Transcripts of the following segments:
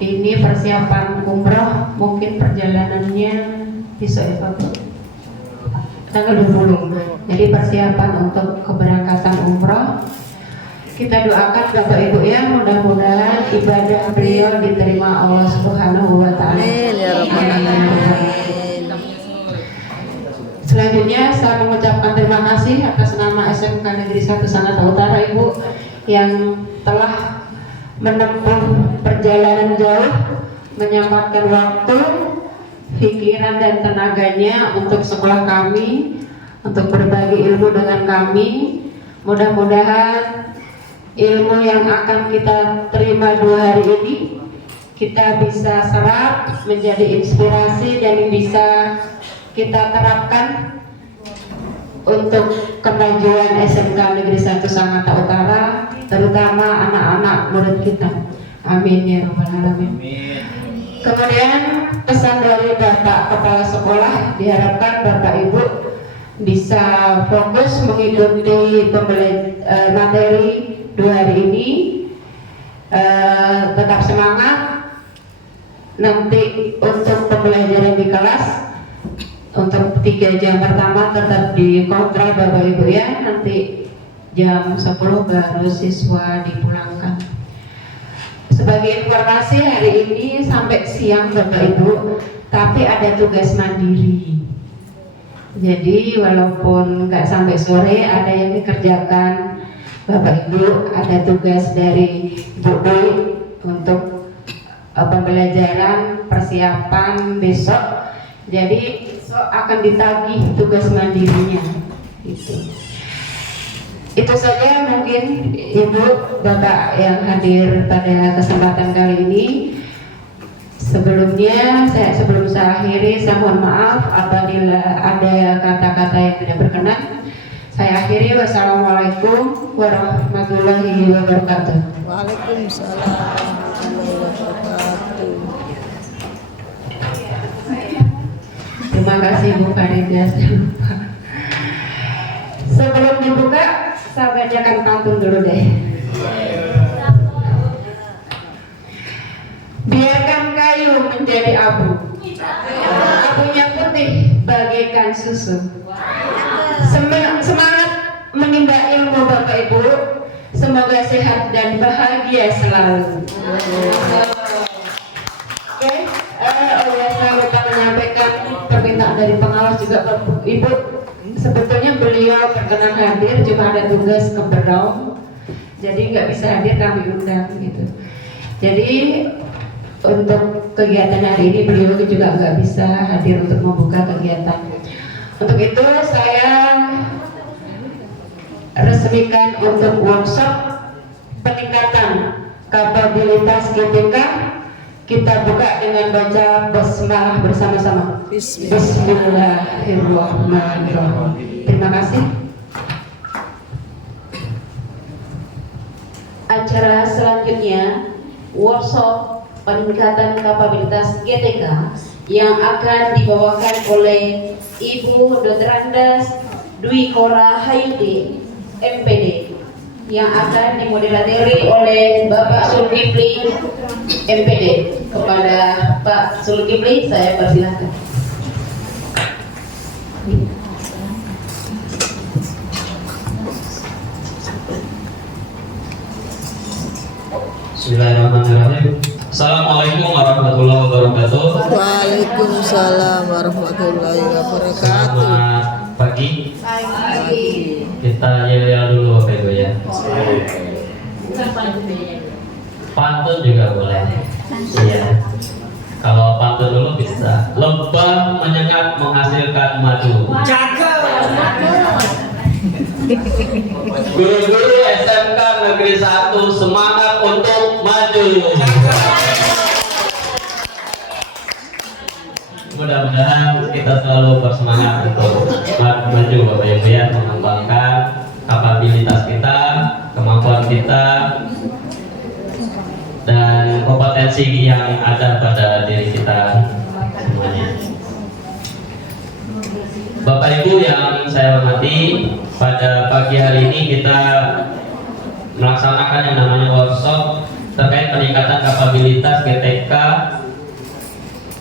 ini persiapan umroh, mungkin perjalanannya besok ya Pak, tanggal 20. Jadi persiapan untuk keberangkatan umroh. Kita doakan Bapak Ibu ya, mudah-mudahan ibadah beliau diterima Allah Subhanahu wa taala. Amin ya rabbal alamin. Selanjutnya saya mengucapkan terima kasih atas nama SMK Negeri 1 Sangatta Utara Ibu yang telah menempuh perjalanan jauh, menyempatkan waktu, pikiran dan tenaganya untuk sekolah kami, untuk berbagi ilmu dengan kami. Mudah-mudahan ilmu yang akan kita terima 2 hari ini kita bisa serap menjadi inspirasi dan bisa kita terapkan untuk kemajuan SMK Negeri 1 Sangatta Utara, terutama anak-anak murid kita. Amin ya rabbal alamin. Kemudian pesan dari Bapak Kepala Sekolah, diharapkan Bapak Ibu bisa fokus mengikuti materi 2 hari ini, tetap semangat. Nanti untuk pembelajaran di kelas untuk 3 jam pertama tetap dikontrol Bapak Ibu ya, nanti jam 10 baru siswa dipulangkan. Sebagai informasi, hari ini sampai siang Bapak Ibu, tapi ada tugas mandiri. Jadi walaupun nggak sampai sore, ada yang dikerjakan Bapak Ibu, ada tugas dari Bu Dwi untuk pembelajaran persiapan besok. Jadi besok akan ditagih tugas mandirinya. Itu saja mungkin Ibu Bapak yang hadir pada kesempatan kali ini. Sebelum saya akhiri, saya mohon maaf apabila ada kata-kata yang tidak berkenan. Saya akhiri. Wassalamualaikum warahmatullahi wabarakatuh. Waalaikumsalam warahmatullahi wabarakatuh. Terima kasih Bu Farida. Sebelum dibuka, saya bacakan pantun dulu deh. Biarkan kayu menjadi abu, abunya putih bagaikan susu. Semangat menimba ilmu Bapak Ibu, semoga sehat dan bahagia selalu. Oke, saya lupa menyampaikan permintaan dari pengawas juga Bapak Ibu. Sebetulnya beliau berkenan hadir, cuma ada tugas ke Berau, jadi nggak bisa hadir, kami undang gitu. Jadi untuk kegiatan hari ini beliau juga nggak bisa hadir untuk membuka kegiatan. Untuk itu saya resmikan untuk workshop peningkatan kapabilitas GTK. Kita buka dengan baca basmalah bersama-sama. Bismillahirrahmanirrahim. Terima kasih. Acara selanjutnya workshop peningkatan kapabilitas GTK yang akan dibawakan oleh Ibu Dr. Andas Dwi Kora Hayuti MPD, yang akan dimoderatori oleh Bapak Zulkifli MPD. Kepada Pak Zulkifli saya persilahkan. Bismillahirrahmanirrahim. Assalamualaikum warahmatullahi wabarakatuh. Waalaikumsalam warahmatullahi wabarakatuh. Selamat pagi. Kita yel-yel dulu Bapak Ibu ya. Pantun juga boleh. Iya. Kalau pantun dulu bisa. Lebah menyengat menghasilkan madu. Guru-guru SMK Negeri 1 semangat untuk maju. Mudah-mudahan kita selalu bersemangat untuk maju Bapak Ibu ya, mengembangkan kapabilitas kita, kemampuan kita, dan kompetensi yang ada pada diri kita semuanya. Bapak Ibu yang saya hormati, pada pagi hari ini kita melaksanakan yang namanya workshop terkait peningkatan kapabilitas GTK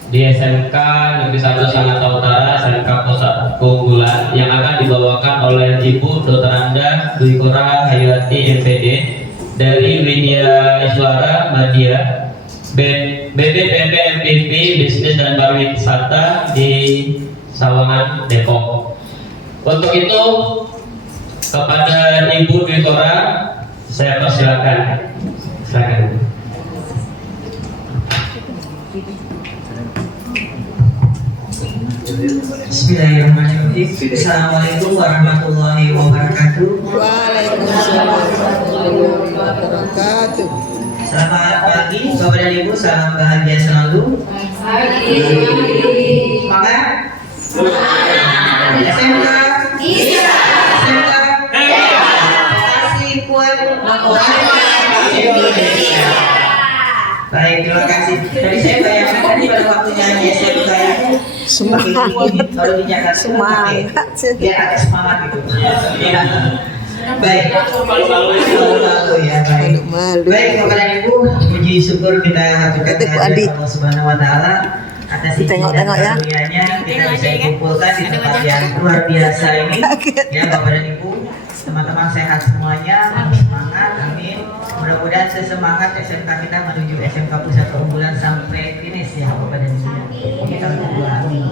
di SMK Negeri 1 Sangatta Utara, SMK Pusat Keunggulan yang akan dibawakan oleh Ibu Dr. Anda Dwi Kora Hayati MPD dari Widya Iswara Madya BPPP MPP Bisnis dan Pariwisata di Sawangan, Depok. Untuk itu kepada Ibu Dwi Kora saya persilakan. Silakan. Bismillahirrahmanirrahim. Assalamualaikum warahmatullahi wabarakatuh. Waalaikumsalam warahmatullahi wabarakatuh. Selamat pagi Bapak dan Ibu, salam bahagia selalu. Semangat. SMK. SMK. Lokasi kuat Indonesia. Baik, terima kasih. Tadi saya bayangkan tadi pada waktunya di SMK itu Semangat. kalau di Jakarta Semangat. biar ada semangat gitu. Ya. Baik. Malu ya, baik. Malu. Baik, Bapak dan Ibu, puji syukur kita haturkan Ibu kehadirat Adi. Allah Subhanahu wa taala atas izin dan Tengok-tengok ya. karunia-Nya kita bisa dikumpulkan di tempat yang luar biasa ini. Ya, Bapak dan Ibu, teman-teman sehat semuanya, semangat, amin. Mudah-mudahan sesemangat SMK kita menuju SMK Pusat Keunggulan sampai finish ya, Bapak dan Ibu. Kita berdoa, amin.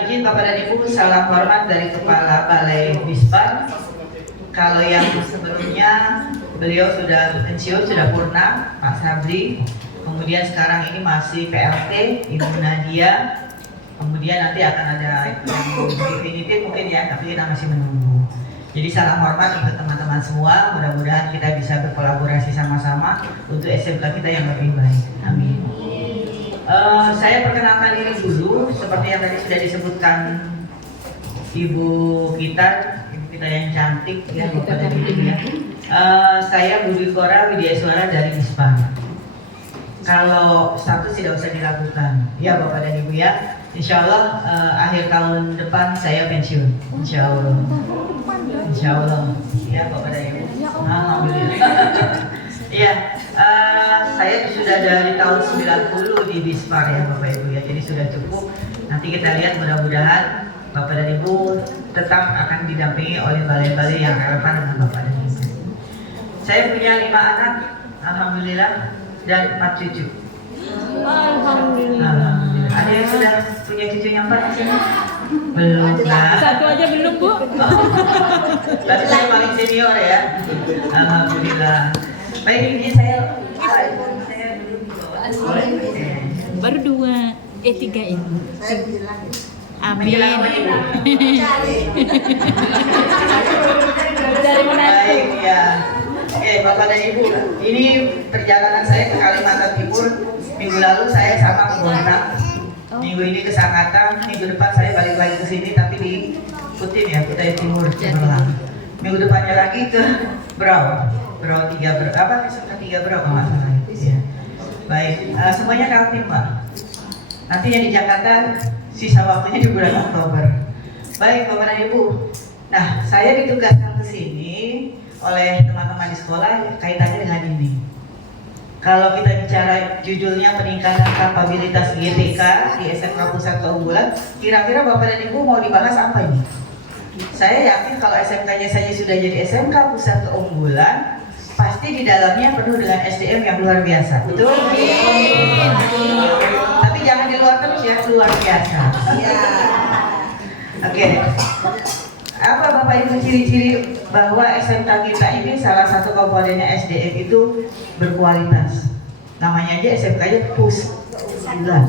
Izin Bapak dan Ibu, salam hormat dari Kepala Balai Bispan. Kalau yang sebelumnya beliau sudah pensiun, sudah purna, Pak Sabri. Kemudian sekarang ini masih PLT, Ibu Nadia. Kemudian nanti akan ada yang definitif mungkin ya, tapi kita masih menunggu. Jadi salam hormat untuk teman-teman semua. Mudah-mudahan kita bisa berkolaborasi sama-sama untuk SMK kita yang lebih baik. Amin. Saya perkenalkan diri dulu, seperti yang tadi sudah disebutkan ibu kita yang cantik ya, Bapak dan Ibu ya. Saya Dwi Kora Widya Iswara dari Bispan. Kalau status tidak usah diragukan, ya Bapak dan Ibu ya. Insya Allah akhir tahun depan saya pensiun. Insya Allah. Insya Allah. Ya Bapak dan Ibu. Alhamdulillah. Iya, saya sudah dari tahun 90 di Bispar ya Bapak Ibu ya. Jadi sudah cukup. Nanti kita lihat mudah-mudahan Bapak dan Ibu tetap akan didampingi oleh balai-balai yang relevan dengan Bapak dan Ibu. Saya punya 5 anak, alhamdulillah, dan 4 cucu. Alhamdulillah. Ada yang sudah punya cucu yang 4 di sini? Belum. Nah. Satu aja belum, Bu. Tapi saya paling senior ya. Alhamdulillah. Baik, ini saya belum dibawa. Baru 2, 3 ini. Amin. Dari mana? Baik ya. Oke, Bapak dan Ibu, ini perjalanan saya ke Kalimantan Timur. Minggu lalu saya sama Bunda. Minggu ini ke Sangatta. Minggu depan saya balik lagi ke sini, tapi diikutin ya Kutai Timur Cemerlang. Minggu depannya lagi ke Berau 3 berapa? Sampai 3 berapa masalahnya? Ya. Baik, semuanya kaltim Pak. Nanti yang di Jakarta sisa waktunya di bulan Oktober. Baik Bapak dan Ibu. Nah, saya ditugaskan ke sini oleh teman-teman di sekolah kaitannya dengan ini. Kalau kita bicara judulnya peningkatan kapabilitas GTK di SMK Pusat Keunggulan, kira-kira Bapak dan Ibu mau dibahas apa ini? Saya yakin kalau SMK-nya saja sudah jadi SMK Pusat Keunggulan, pasti di dalamnya penuh dengan SDM yang luar biasa. Betul? Tapi jangan di luar terus ya, luar biasa. Oke. Apa Bapak Ibu ciri-ciri bahwa SMK kita ini salah satu komponennya SDM itu berkualitas? Namanya aja SMK-nya Puskeunggulan.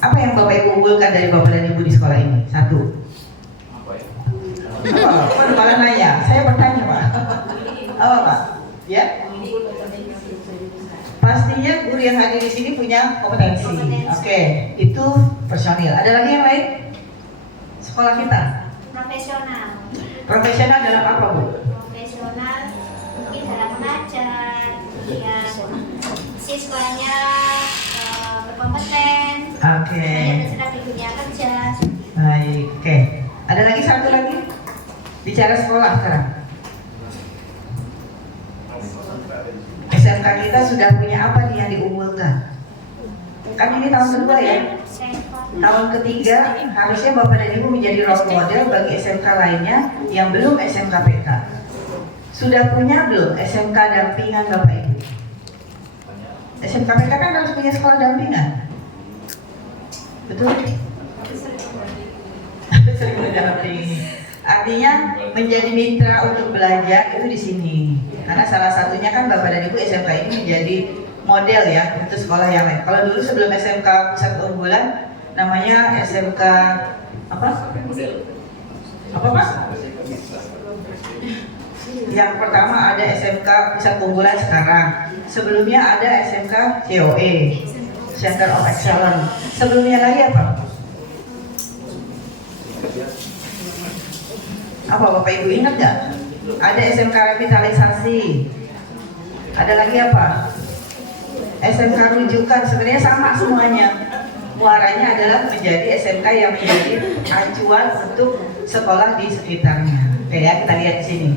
Apa yang Bapak Ibu unggulkan dari Bapak dan Ibu di sekolah ini? Satu. Apa? Malah nanya, saya bertanya Pak. Apa Pak? Ya? Pastinya guru yang hadir di sini punya kompetensi. Oke, itu personil. Ada lagi yang lain? Sekolah kita? Profesional. Profesional dalam apa Bu? Profesional mungkin dalam mengajar, kemudian siswanya berkompeten, Oke. sedang di dunia kerja. Baik, oke. Ada lagi satu lagi? Bicara sekolah sekarang. SMK kita sudah punya apa nih yang diunggulkan? Kan ini ini tahun kedua ya. Tahun ketiga harusnya Bapak dan Ibu menjadi role model bagi SMK lainnya yang belum SMK PK. Sudah punya belum SMK dampingan Bapak Ibu? SMK PK kan harus punya sekolah dampingan. Betul? Sering mendampingi. Artinya menjadi mitra untuk belajar itu di sini. Karena salah satunya kan Bapak dan Ibu SMK ini menjadi model ya untuk sekolah yang lain. Kalau dulu sebelum SMK Pusat Unggulan namanya SMK apa? Apa Mas? Yang pertama ada SMK Pusat Unggulan sekarang. Sebelumnya ada SMK COE, Center of Excellence. Sebelumnya lagi apa? Apa Bapak Ibu ingat nggak? Ada SMK Revitalisasi. Ada lagi apa? SMK Rujukan. Sebenarnya sama semuanya. Muaranya adalah menjadi SMK yang menjadi acuan untuk sekolah di sekitarnya. Oke ya, kita lihat di sini.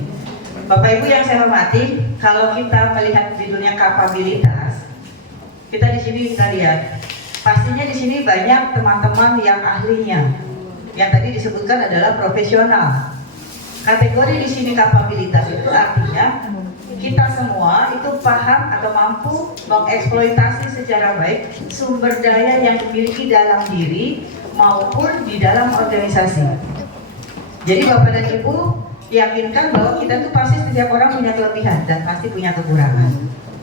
Bapak Ibu yang saya hormati, kalau kita melihat judulnya kapabilitas, kita di sini kita lihat, pastinya di sini banyak teman-teman yang ahlinya. Yang tadi disebutkan adalah profesional. Kategori di sini kapabilitas itu artinya kita semua itu paham atau mampu mengeksploitasi secara baik sumber daya yang dimiliki dalam diri maupun di dalam organisasi. Jadi Bapak dan Ibu yakinkan bahwa kita tuh pasti setiap orang punya kelebihan dan pasti punya kekurangan.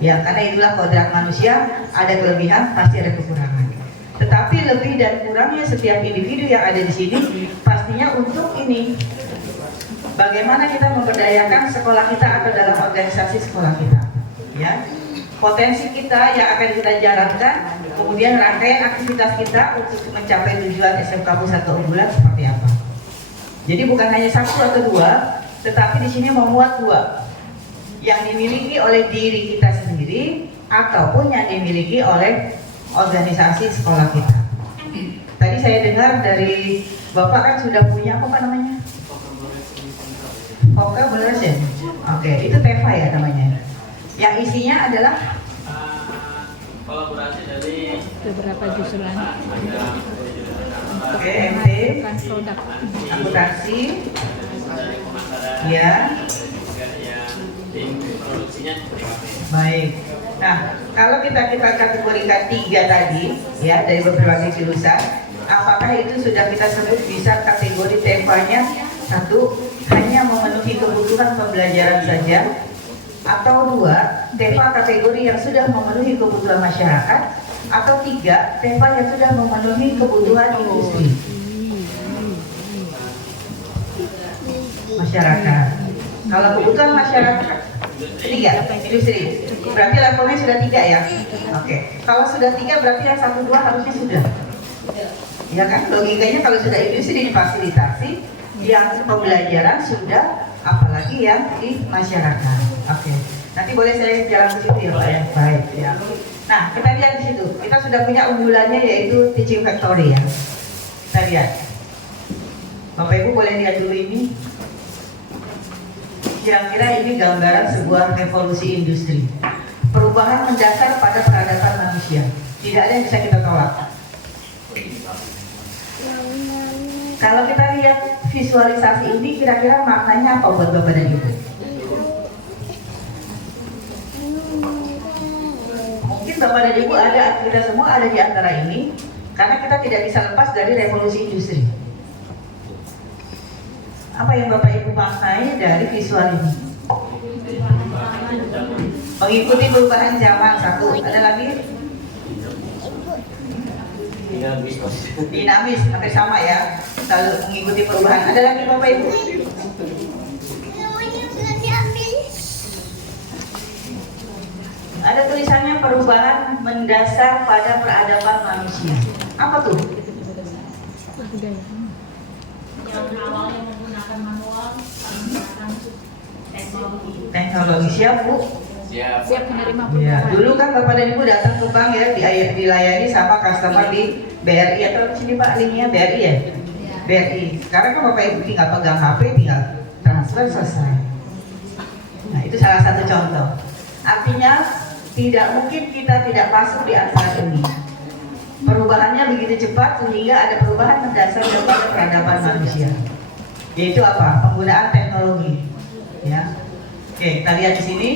Ya, karena itulah kodrat manusia, ada kelebihan pasti ada kekurangan. Tetapi lebih dan kurangnya setiap individu yang ada di sini pastinya untuk ini. Bagaimana kita memberdayakan sekolah kita atau dalam organisasi sekolah kita, ya? Potensi kita yang akan kita jalankan, kemudian rangkaian aktivitas kita untuk mencapai tujuan SMK Pusat Keunggulan seperti apa? Jadi bukan hanya satu atau dua, tetapi di sini memuat dua, yang dimiliki oleh diri kita sendiri ataupun yang dimiliki oleh organisasi sekolah kita. Tadi saya dengar dari Bapak kan sudah punya apa namanya? Vocabulary. Oke, itu TEVA ya namanya. Yang isinya adalah kolaborasi dari beberapa jurusan. Oke, MT, Bukan produk. akuntansi, ya. Baik. Nah, kalau kita kategorikan 3 tadi, ya dari berbagai jurusan, apakah itu sudah kita sebut bisa kategori TEVA-nya? Satu, hanya memenuhi kebutuhan pembelajaran saja, atau 2, TEVA kategori yang sudah memenuhi kebutuhan masyarakat, atau 3, TEVA yang sudah memenuhi kebutuhan industri masyarakat. Kalau kebutuhan masyarakat 3, industri, berarti levelnya sudah 3 ya. Oke, kalau sudah 3 berarti yang 1, 2 harusnya sudah. Ya kan, logikanya kalau sudah industri difasilitasi, yang pembelajaran sudah, apalagi yang di masyarakat. Oke, nanti boleh saya jalan ke situ ya Pak ya. Baik ya. Nah, kita lihat di situ. Kita sudah punya unggulannya yaitu teaching factory ya. Kita lihat. Bapak Ibu boleh lihat dulu ini. Kira-kira ini gambaran sebuah revolusi industri. Perubahan mendasar pada peradaban manusia. Tidak ada yang bisa kita tolak. Kalau kita lihat visualisasi ini, kira-kira maknanya apa buat Bapak dan Ibu? Mungkin Bapak dan Ibu ada, kita semua ada di antara ini, karena kita tidak bisa lepas dari revolusi industri. Apa yang Bapak Ibu maknai dari visual ini? Mengikuti perubahan zaman, satu. Ada lagi? Dinamis, hampir sama ya. Selalu mengikuti perubahan. Ada lagi Bapak Ibu? Ada tulisannya perubahan mendasar pada peradaban manusia. Apa tuh? Yang awalnya menggunakan manual, menggunakan teknologi. Teknologi siap Bu? Siap menerima Ya, perubahan. dulu kan Bapak dan Ibu datang ke bank ya, dilayani sama customer di BRI atau sini Pak linknya BRI ya? BRI. Sekarang kan Bapak Ibu tinggal pegang HP, tinggal transfer selesai. Nah, itu salah satu contoh. Artinya tidak mungkin kita tidak masuk di antara ini. Perubahannya begitu cepat sehingga ada perubahan mendasar daripada peradaban manusia. Yaitu apa? Penggunaan teknologi. Ya. Oke, kita lihat di sini.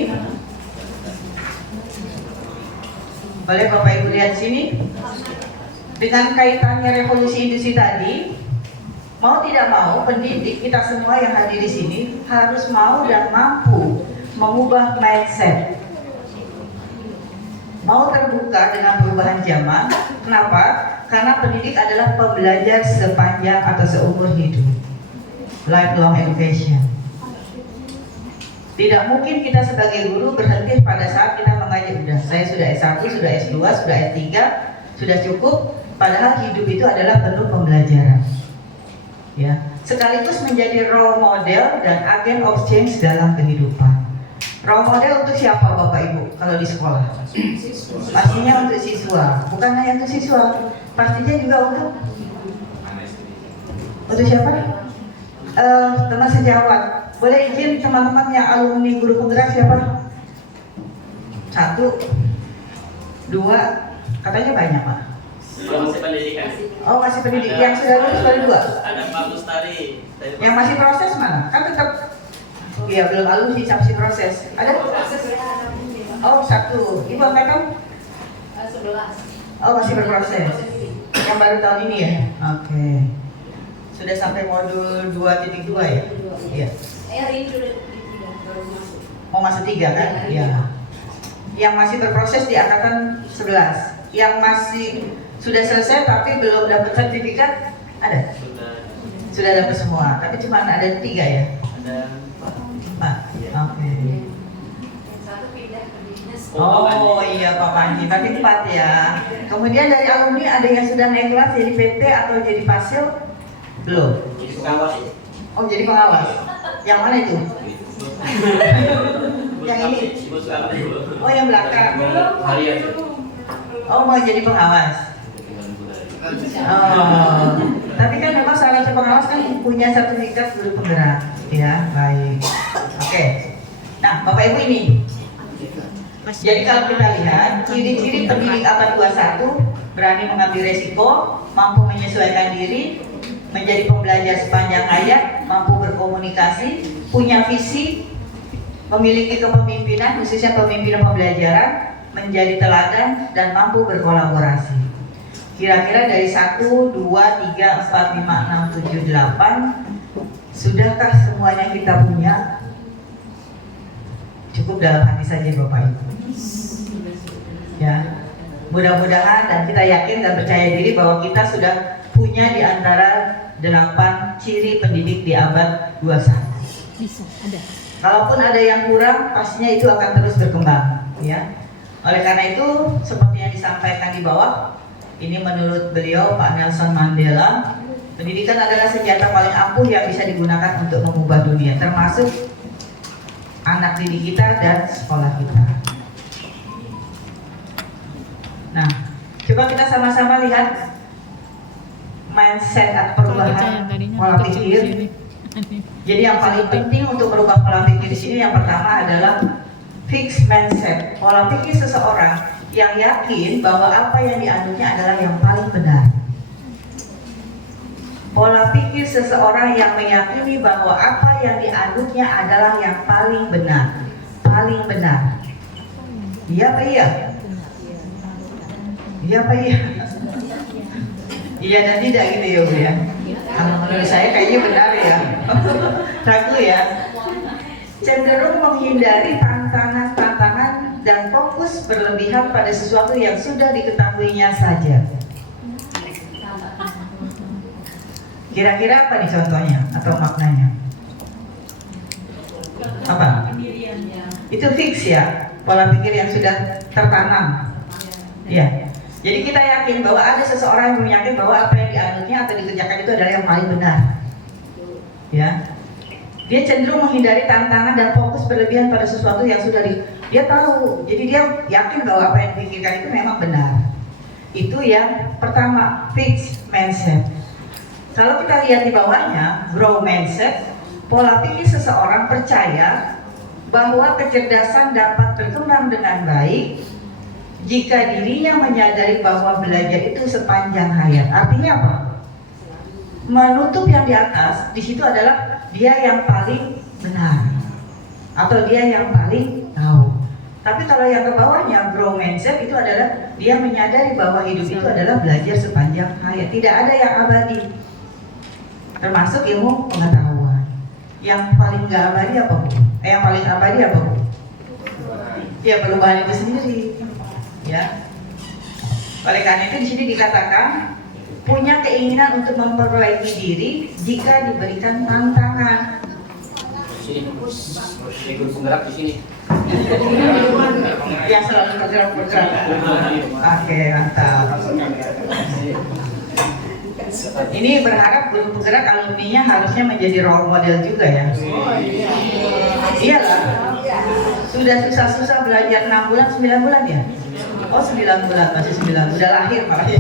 Boleh Bapak Ibu lihat di sini? Dengan kaitannya revolusi industri tadi, mau tidak mau pendidik kita semua yang hadir di sini harus mau dan mampu mengubah mindset. Mau terbuka dengan perubahan zaman. Kenapa? Karena pendidik adalah pembelajar sepanjang atau seumur hidup. Lifelong education. Tidak mungkin kita sebagai guru berhenti pada saat kita mengajar. Saya sudah S1, sudah S2, sudah S3, sudah cukup. Padahal hidup itu adalah penuh pembelajaran. Ya, sekaligus menjadi role model dan agen of change dalam kehidupan. Role model untuk siapa Bapak Ibu kalau di sekolah? Pastinya untuk siswa, bukan hanya untuk siswa, pastinya juga untuk siapa? Teman sejawat. Boleh izin teman-teman yang alumni guru penggerak siapa? 1, 2, katanya banyak Pak. Masih pendidikan. Oh masih pendidik, yang sudah lulus baru 2? Ada Pak Mustari. Yang masih proses mana? Kan tetap, iya belum alumni sih, masih proses. Ada? Oh 1, Ibu angkatan? 11. Oh masih berproses. Yang baru tahun ini ya? Oke. Sudah sampai modul 2.2 ya? Iya. Mau masuk 3 kan? Iya. Yang masih berproses di angkatan 11. Yang masih sudah selesai tapi belum dapat sertifikat ada? Sudah dapat semua, tapi cuma ada 3 ya? Ada 4. Oke. Oh iya Pak Panji, tapi 4 ya. Kemudian dari alumni ada yang sudah naik kelas jadi PT atau jadi pasil? Belum. Oh jadi pengawas. Yang mana itu? Yang ini? Oh yang belakang. Oh mau jadi pengawas. Oh, tapi kan memang salah satu pengawas kan punya sertifikat guru penggerak, ya baik. Oke. Nah Bapak Ibu ini. Jadi kalau kita lihat ciri-ciri pendidik abad 21 berani mengambil resiko, mampu menyesuaikan diri, menjadi pembelajar sepanjang hayat, mampu berkomunikasi, punya visi, memiliki kepemimpinan, khususnya pemimpinan pembelajaran, menjadi teladan dan mampu berkolaborasi. Kira-kira dari 1, 2, 3, 4, 5, 6, 7, 8 sudahkah semuanya kita punya? Cukup dalam hati saja Bapak Ibu. Ya, mudah-mudahan dan kita yakin dan percaya diri bahwa kita sudah punya di antara 8 ciri pendidik di abad 21. Bisa, ada. Kalaupun ada yang kurang, pastinya itu akan terus berkembang, ya. Oleh karena itu, seperti yang disampaikan di bawah, ini menurut beliau Pak Nelson Mandela, pendidikan adalah senjata paling ampuh yang bisa digunakan untuk mengubah dunia, termasuk anak didik kita dan sekolah kita. Nah, coba kita sama-sama lihat mindset atau perubahan pola pikir. Jadi yang paling penting untuk merubah pola pikir di sini yang pertama adalah fixed mindset. Pola pikir seseorang yang yakin bahwa apa yang dianutnya adalah yang paling benar. Pola pikir seseorang yang meyakini bahwa apa yang dianutnya adalah yang paling benar. Paling benar. Iya apa iya? Iya apa iya? Iya dan tidak gitu ya Bu ya. Kalau menurut saya kayaknya benar ya. Ragu ya. Cenderung menghindari tantangan-tantangan dan fokus berlebihan pada sesuatu yang sudah diketahuinya saja. Kira-kira apa nih contohnya atau maknanya? Apa? Itu fix ya, pola pikir yang sudah tertanam. Ya. Jadi kita yakin bahwa ada seseorang yang yakin bahwa apa yang dianutnya atau dikerjakan itu adalah yang paling benar. Ya. Dia cenderung menghindari tantangan dan fokus berlebihan pada sesuatu yang sudah dia tahu. Jadi dia yakin bahwa apa yang dipikirkan itu memang benar. Itu yang pertama, fixed mindset. Kalau kita lihat di bawahnya, grow mindset, pola pikir seseorang percaya bahwa kecerdasan dapat berkembang dengan baik jika dirinya menyadari bahwa belajar itu sepanjang hayat. Artinya apa? Menutup yang di atas, di situ adalah dia yang paling benar atau dia yang paling tahu. Tapi kalau yang ke bawahnya, grow mindset, itu adalah dia menyadari bahwa hidup itu adalah belajar sepanjang hayat. Tidak ada yang abadi, termasuk ilmu pengetahuan. Yang paling nggak abadi apa, Bu? Yang paling abadi apa, Bu? Ya, perubahan itu sendiri. Ya. Oleh karena itu di sini dikatakan punya keinginan untuk memperbaiki diri jika diberikan tantangan. Guru penggerak di sini. Yang selalu bergerak. Oke, mantap. Ini berharap guru penggerak alumninya harusnya menjadi role model juga ya. Iyalah. Sudah susah-susah belajar 6 bulan, 9 bulan ya? Oh 9 bulan, masih 9, udah lahir malah ya.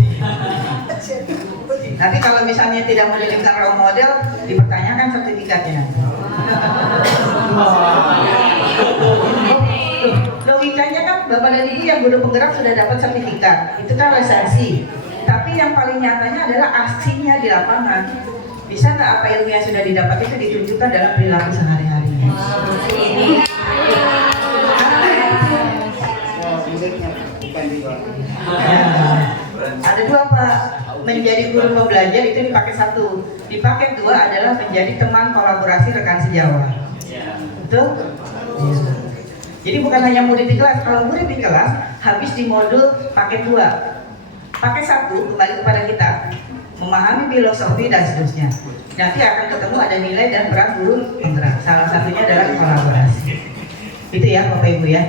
Tapi kalau misalnya tidak menjadikan role model, dipertanyakan sertifikatnya. Logikanya kan Bapak dan Ibu yang guru penggerak sudah dapat sertifikat, itu kan lisensi. Tapi yang paling nyatanya adalah aksinya di lapangan. Bisa nggak apa ilmu yang sudah didapat itu ditunjukkan dalam perilaku sehari-harinya? Ada dua, Pak. Menjadi guru pembelajar itu dipakai satu, dipakai dua adalah menjadi teman kolaborasi rekan sejawat. Betul? Ya. Jadi bukan hanya murid di kelas. Kalau murid di kelas habis di modul pakai dua, pakai satu kembali kepada kita, memahami filosofi dan seterusnya. Nanti akan ketemu ada nilai dan peran guru penggerak. Salah satunya adalah kolaborasi. Itu ya Bapak Ibu ya.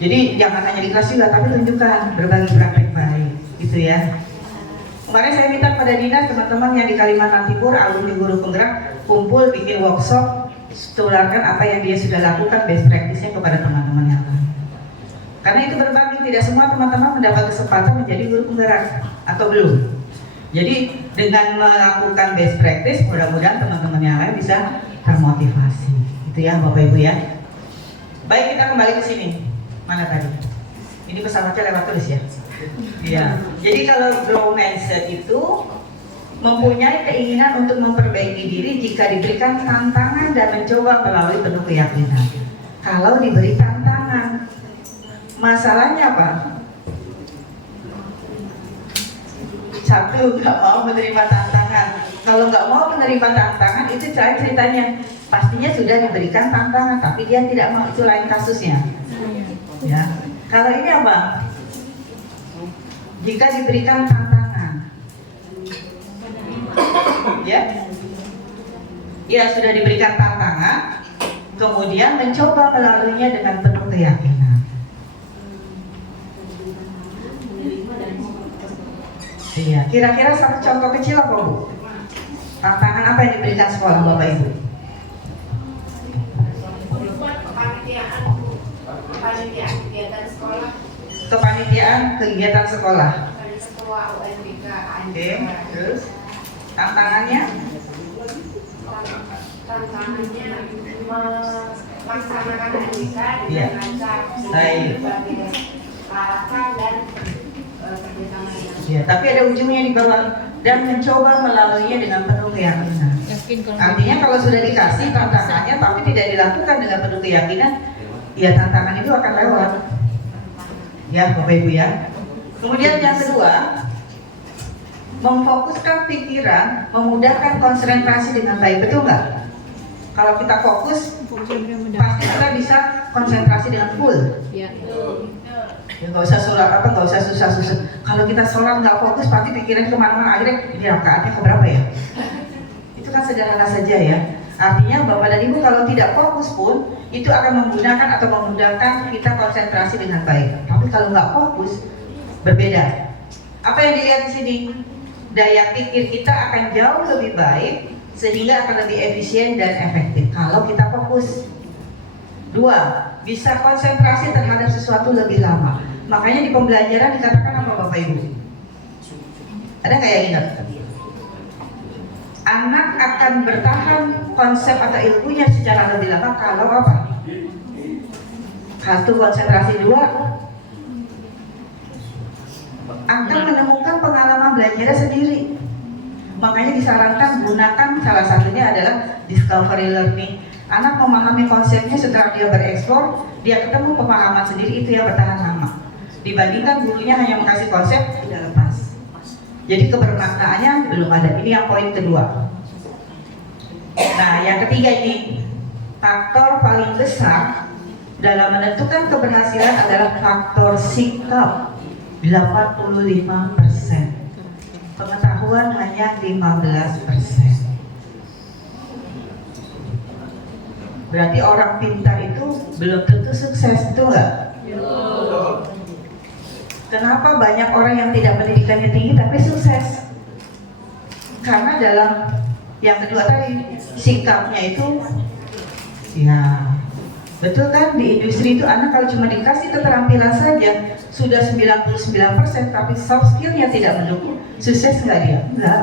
Jadi jangan hanya di kelas juga, tapi tunjukkan berbagi praktek baik, gitu ya. Kemarin saya minta pada dinas teman-teman yang di Kalimantan Timur, alumni guru penggerak, kumpul bikin workshop, tularkan apa yang dia sudah lakukan, best practice-nya kepada teman-teman yang lain. Karena itu berbagi, tidak semua teman-teman mendapat kesempatan menjadi guru penggerak atau belum. Jadi dengan melakukan best practice, mudah-mudahan teman-teman yang lain bisa termotivasi. Itu ya Bapak Ibu ya. Baik, kita kembali ke sini. Mana tadi? Ini pesawatnya lewat terus ya. Iya. Jadi kalau grow mindset itu mempunyai keinginan untuk memperbaiki diri jika diberikan tantangan dan mencoba melalui penuh keyakinan. Kalau diberi tantangan, masalahnya apa? Satu, nggak mau menerima tantangan. Kalau nggak mau menerima tantangan, itu ceritanya pastinya sudah diberikan tantangan, tapi dia tidak mau, itu lain kasusnya. Ya. Kalau ini apa? Jika diberikan tantangan, ya sudah diberikan tantangan, kemudian mencoba melaluinya dengan penuh keyakinan. Iya, kira-kira satu contoh kecil apa Bu? Tantangan apa yang diberikan sekolah Bapak Ibu? Kepanitiaan kegiatan sekolah. Kepanitiaan kegiatan sekolah. Ketua UNBK. Oke, terus tantangannya? Tantangannya melaksanakan UNBK dengan lancar, Baik. berbagai alasan dan kerjasama yang. Ya, tapi ada ujungnya di bawah, dan mencoba melaluinya dengan penuh keyakinan. Artinya kalau sudah dikasih tantangannya tapi tidak dilakukan dengan penuh keyakinan, ya tantangan itu akan lewat. Ya Bapak Ibu ya. Kemudian yang kedua, memfokuskan pikiran, memudahkan konsentrasi dengan baik. Betul nggak? Kalau kita fokus, pasti kita bisa konsentrasi dengan full. Ya. Ya nggak usah sholat apa, nggak usah susah-susah. Kalau kita sholat nggak fokus, pasti pikiran kemana-mana. Akhirnya ini rakaatnya keberapa ya? Itu kan sederhana saja ya. Artinya Bapak dan Ibu kalau tidak fokus pun itu akan menggunakan atau memudahkan kita konsentrasi dengan baik. Tapi kalau nggak fokus berbeda. Apa yang dilihat di sini? Daya pikir kita akan jauh lebih baik sehingga akan lebih efisien dan efektif kalau kita fokus. Dua, bisa konsentrasi terhadap sesuatu lebih lama. Makanya di pembelajaran dikatakan apa Bapak Ibu? Ada nggak yang ingat? Anak akan bertahan konsep atau ilmunya secara lebih lama kalau apa? Satu, konsentrasi. Dua, akan menemukan pengalaman belajarnya sendiri. Makanya disarankan gunakan salah satunya adalah discovery learning. Anak memahami konsepnya setelah dia bereksplor, dia ketemu pemahaman sendiri, itu yang bertahan lama. Dibandingkan gurunya hanya mengasih konsep, udah lepas. Jadi kebermaknaannya belum ada. Ini yang poin kedua. Nah, yang ketiga ini, faktor paling besar dalam menentukan keberhasilan adalah faktor sikap, 85%. Pengetahuan hanya 15%. Berarti orang pintar itu belum tentu sukses, betul nggak? Kenapa banyak orang yang tidak pendidikannya tinggi tapi sukses? Karena dalam yang kedua tadi, sikapnya itu, ya betul kan, di industri itu anak kalau cuma dikasih keterampilan saja sudah 99%, tapi soft skillnya tidak mendukung, sukses nggak dia? Enggak.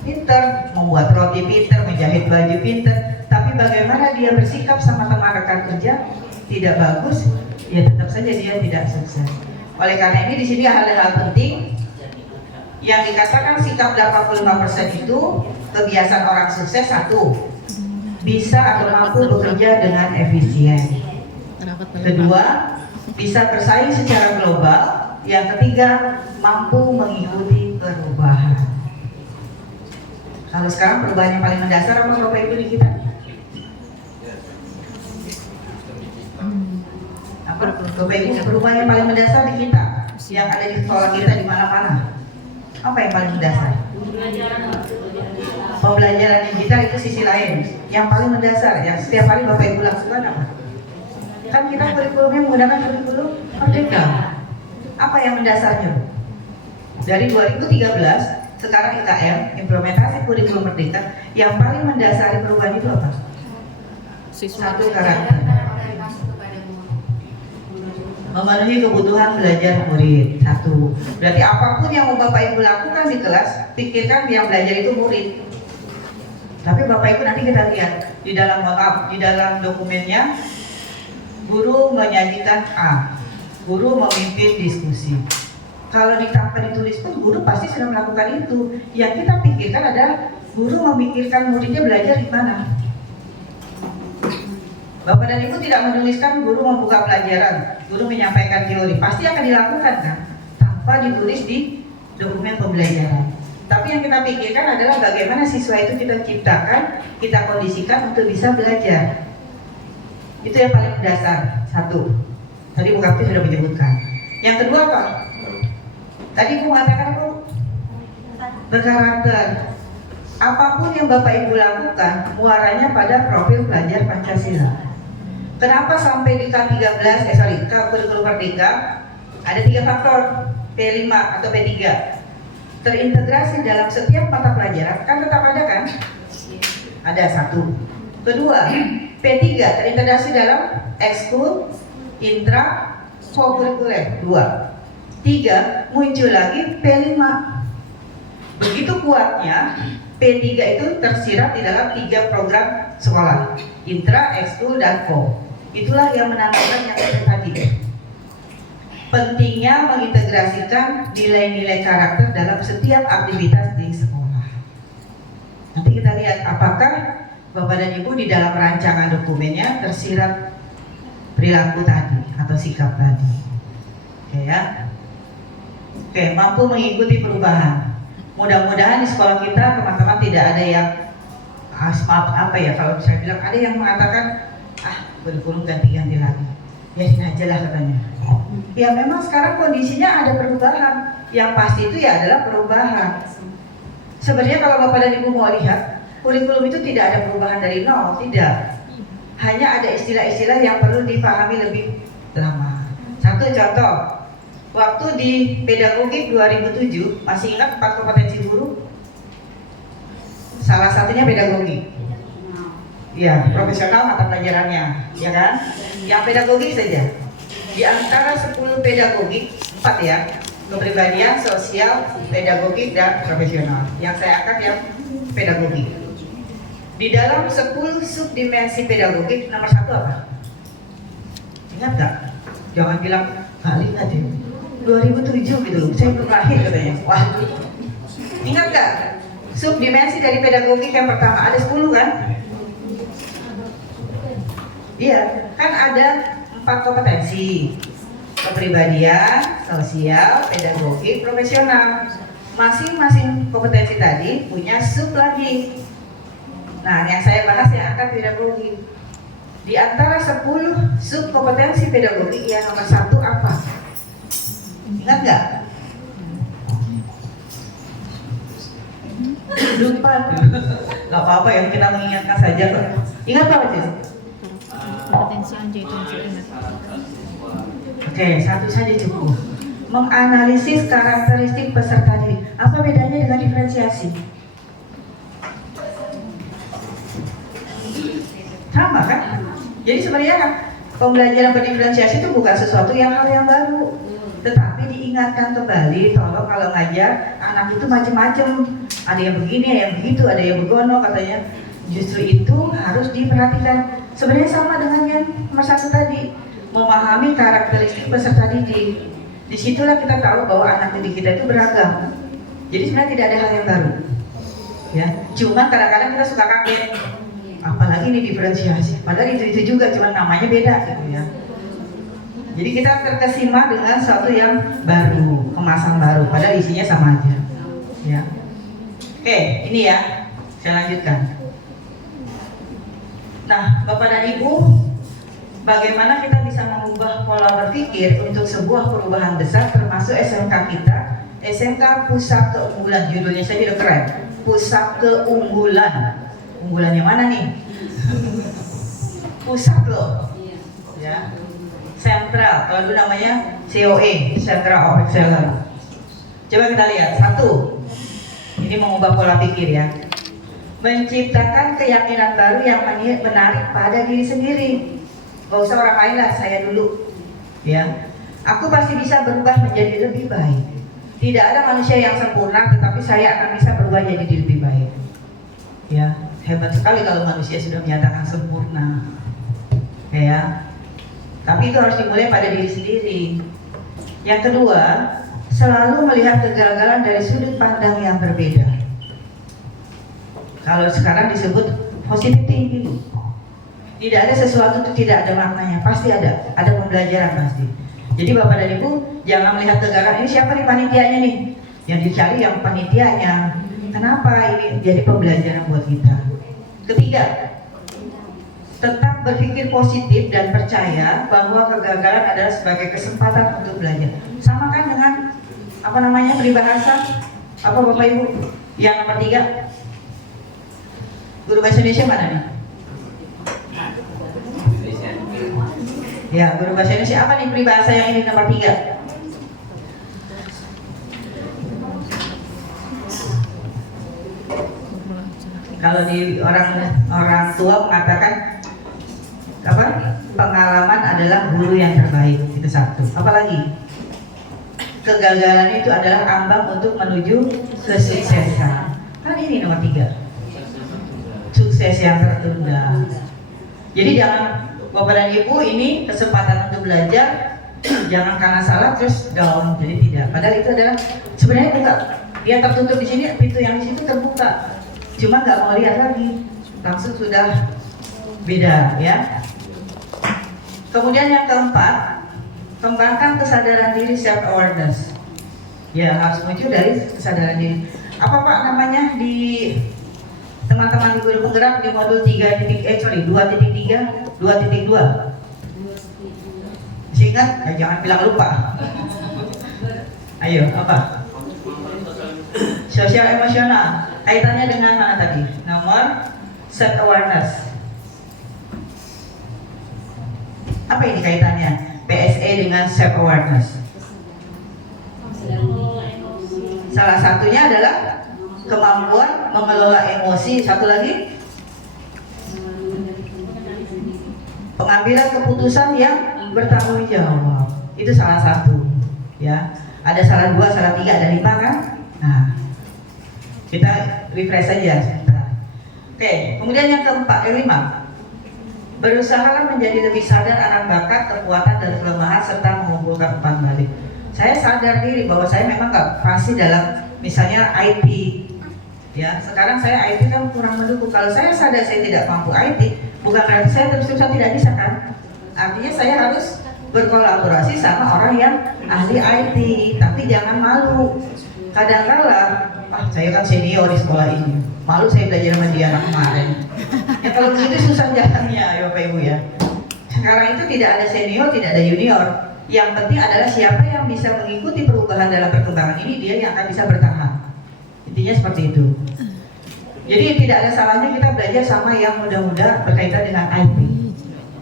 Pinter, membuat roti pinter, menjahit baju pinter, tapi bagaimana dia bersikap sama teman rekan kerja tidak bagus, ya tetap saja dia tidak sukses. Oleh karena ini di sini hal-hal penting yang dikatakan sikap 85% itu kebiasaan orang sukses. Satu, bisa atau mampu bekerja dengan efisien. Kedua, bisa bersaing secara global. Yang ketiga, mampu mengikuti perubahan. Kalau sekarang perubahan yang paling mendasar apa Bapak Ibu di kita? Apa Bapak Ibu, perubahan yang paling mendasar di kita, yang ada di sekolah kita di mana-mana? Apa yang paling mendasar? Pembelajaran digital itu sisi lain. Yang paling mendasar, yang setiap hari Bapak Ibu lakukan apa? Kan kita kurikulumnya menggunakan kurikulum Merdeka. Apa yang mendasarnya? Dari 2013 sekarang IKM, implementasi kurikulum Merdeka, yang paling mendasari perubahan itu apa? Satu, karakter. Memenuhi kebutuhan belajar murid. Satu, berarti apapun yang mau Bapak Ibu lakukan di kelas, pikirkan yang belajar itu murid. Tapi Bapak Ibu nanti kita lihat di dalam di dalam dokumennya, guru menyajikan A, guru memimpin diskusi. Kalau tanpa ditulis pun guru pasti sudah melakukan itu. Yang kita pikirkan adalah guru memikirkan muridnya belajar di mana. Bapak dan Ibu tidak menuliskan guru membuka pelajaran, guru menyampaikan teori, pasti akan dilakukan kan, tanpa ditulis di dokumen pembelajaran. Tapi yang kita pikirkan adalah bagaimana siswa itu kita ciptakan, kita kondisikan untuk bisa belajar. Itu yang paling dasar. Satu, tadi Bu Kapti sudah menyebutkan. Yang kedua apa? Tadi Bu mengatakan apa? Berkarakter. Apapun yang Bapak Ibu lakukan, muaranya pada profil pelajar Pancasila. Kenapa sampai di K13, kurikulum Merdeka ada 3 faktor, P5 atau P3 terintegrasi dalam setiap mata pelajaran, kan tetap ada kan? Ada. Satu. Kedua, P3 terintegrasi dalam ekskul, intra, kokurikuler. 2. 3, muncul lagi P5. Begitu kuatnya P3 itu tersirat di dalam 3 program sekolah, intra, ekskul, dan ko. Itulah yang menandakan yang tadi. Pentingnya mengintegrasikan nilai-nilai karakter dalam setiap aktivitas di sekolah. Nanti kita lihat apakah Bapak dan Ibu di dalam rancangan dokumennya tersirat perilaku tadi atau sikap tadi. Oke ya. Oke, mampu mengikuti perubahan. Mudah-mudahan di sekolah kita teman-teman tidak ada yang apa ya, kalau saya bilang ada yang mengatakan kurikulum ganti-ganti lagi. Ya ini aja lah katanya. Ya memang sekarang kondisinya ada perubahan. Yang pasti itu ya adalah perubahan. Sebenarnya kalau Bapak dan Ibu mau lihat, kurikulum itu tidak ada perubahan dari nol, tidak. Hanya ada istilah-istilah yang perlu dipahami lebih lama. Satu contoh, waktu di pedagogik 2007, masih ingat 4 kompetensi guru? Salah satunya pedagogik. Ya, profesional mata pelajarannya, ya kan? Yang pedagogik saja. Di antara 10 pedagogik, 4 ya, kepribadian, sosial, pedagogik, dan profesional. Yang saya angkat yang pedagogik. Di dalam 10 subdimensi pedagogik, nomor 1 apa? Ingat gak? Jangan bilang, gak ingat ya. 2007 gitu loh, saya belum lahir katanya. Wah, ingat nggak? Subdimensi dari pedagogik yang pertama ada 10 kan? Iya, kan ada 4 kompetensi: kepribadian, sosial, pedagogik, profesional. Masing-masing kompetensi tadi punya sub lagi. Nah, yang saya bahas yang akan pedagogi. Di antara 10 sub kompetensi pedagogi, yang nomor 1 apa? Ingat nggak? Lupa. Gak apa-apa ya, kita mengingatkan saja kok. Ingat apa sih? Kompetensi anjay itu masih ingat. Oke, 1 saja cukup. Menganalisis karakteristik peserta didik. Apa bedanya dengan diferensiasi? Sama kan? Jadi sebenarnya pembelajaran berdiferensiasi itu bukan sesuatu hal yang baru, tetapi diingatkan kembali. Tolong kalau ngajar anak itu macam-macam, ada yang begini, ada yang begitu, ada yang begono katanya. Justru itu harus diperhatikan. Sebenarnya sama dengan yang nomor 1 tadi, memahami karakteristik peserta didik. Disitulah kita tahu bahwa anak didik kita itu beragam. Jadi sebenarnya tidak ada hal yang baru. Ya, cuma kadang-kadang kita suka kaget. Apalagi ini diferensiasi. Padahal itu juga, cuma namanya beda gitu ya. Jadi kita terkesima dengan sesuatu yang baru, kemasan baru. Padahal isinya sama aja. Ya. Oke, ini ya. Saya lanjutkan. Nah, Bapak dan Ibu, bagaimana kita bisa mengubah pola berpikir untuk sebuah perubahan besar, termasuk SMK kita, SMK Pusat Keunggulan. Judulnya saya udah keren, Pusat Keunggulan. Unggulannya mana nih? Pusat loh, ya. Sentral, kalau dulu namanya COE, Central of Excellence. Coba kita lihat, 1, ini mengubah pola pikir ya. Menciptakan keyakinan baru yang menarik pada diri sendiri. Gak usah orang lain lah, saya dulu. Ya, aku pasti bisa berubah menjadi lebih baik. Tidak ada manusia yang sempurna, tetapi saya akan bisa berubah jadi lebih baik. Ya, hebat sekali kalau manusia sudah menyatakan sempurna. Ya, tapi itu harus dimulai pada diri sendiri. Yang kedua, selalu melihat kegagalan dari sudut pandang yang berbeda. Kalau sekarang disebut positive thinking. Tidak ada sesuatu itu tidak ada maknanya, pasti ada pembelajaran pasti. Jadi Bapak dan Ibu jangan melihat kegagalan, ini siapa nih panitianya nih? Yang dicari yang panitianya. Kenapa ini jadi pembelajaran buat kita? Ketiga, tetap berpikir positif dan percaya bahwa kegagalan adalah sebagai kesempatan untuk belajar. Samakan dengan peribahasa apa Bapak Ibu? Yang nomor 3, guru bahasa Indonesia mana nih? Ya, guru bahasa Indonesia apa nih peribahasa yang ini nomor 3? Kalau di orang tua mengatakan apa? Pengalaman adalah guru yang terbaik, itu 1. Apalagi? Kegagalan itu adalah ambang untuk menuju kesuksesan. Kan ini nomor 3. Sukses yang tertunda. Jadi jangan Bapak dan Ibu, ini kesempatan untuk belajar. Jangan karena salah terus down, jadi tidak. Padahal itu adalah sebenarnya enggak. Dia tertutup di sini, pintu yang di situ terbuka. Cuma nggak mau lihat lagi, langsung sudah beda ya. Kemudian yang keempat, kembangkan kesadaran diri, self awareness. Ya, harus muncul dari kesadaran diri. Apa Pak namanya di teman-teman di guru penggerak di modul 2.3, 2.2. Masih ingat? Jangan bilang lupa. Ayo, apa? Sosial emosional. Kaitannya dengan mana tadi? Nomor self awareness. Apa ini kaitannya? PSE dengan self awareness. Salah satunya adalah kemampuan mengelola emosi. Satu lagi, pengambilan keputusan yang bertanggung jawab. Itu salah satu. Ya, ada salah 2, salah 3, ada 5 kan? Nah, kita refresh saja sebentar. Oke, kemudian yang keempat, yang 5, berusahalah menjadi lebih sadar akan bakat, kekuatan dan kelemahan serta mengumpulkan umpan balik. saya sadar diri bahwa saya memang nggak pasti dalam misalnya IT. Ya, sekarang saya IT kan kurang mendukung. Kalau saya sadar saya tidak mampu IT, bukan berarti saya terus-terusan tidak bisa kan? Artinya saya harus berkolaborasi sama orang yang ahli IT, tapi jangan malu. Kadang-kala, saya kan senior di sekolah ini, malu saya belajar sama dia anak kemarin. Ya kalau begitu susah jalannya ya Bapak Ibu ya. Sekarang itu tidak ada senior, tidak ada junior. Yang penting adalah siapa yang bisa mengikuti perubahan dalam perkembangan ini, dia yang akan bisa bertahan. Intinya seperti itu. Jadi tidak ada salahnya kita belajar sama yang muda-muda berkaitan dengan IT.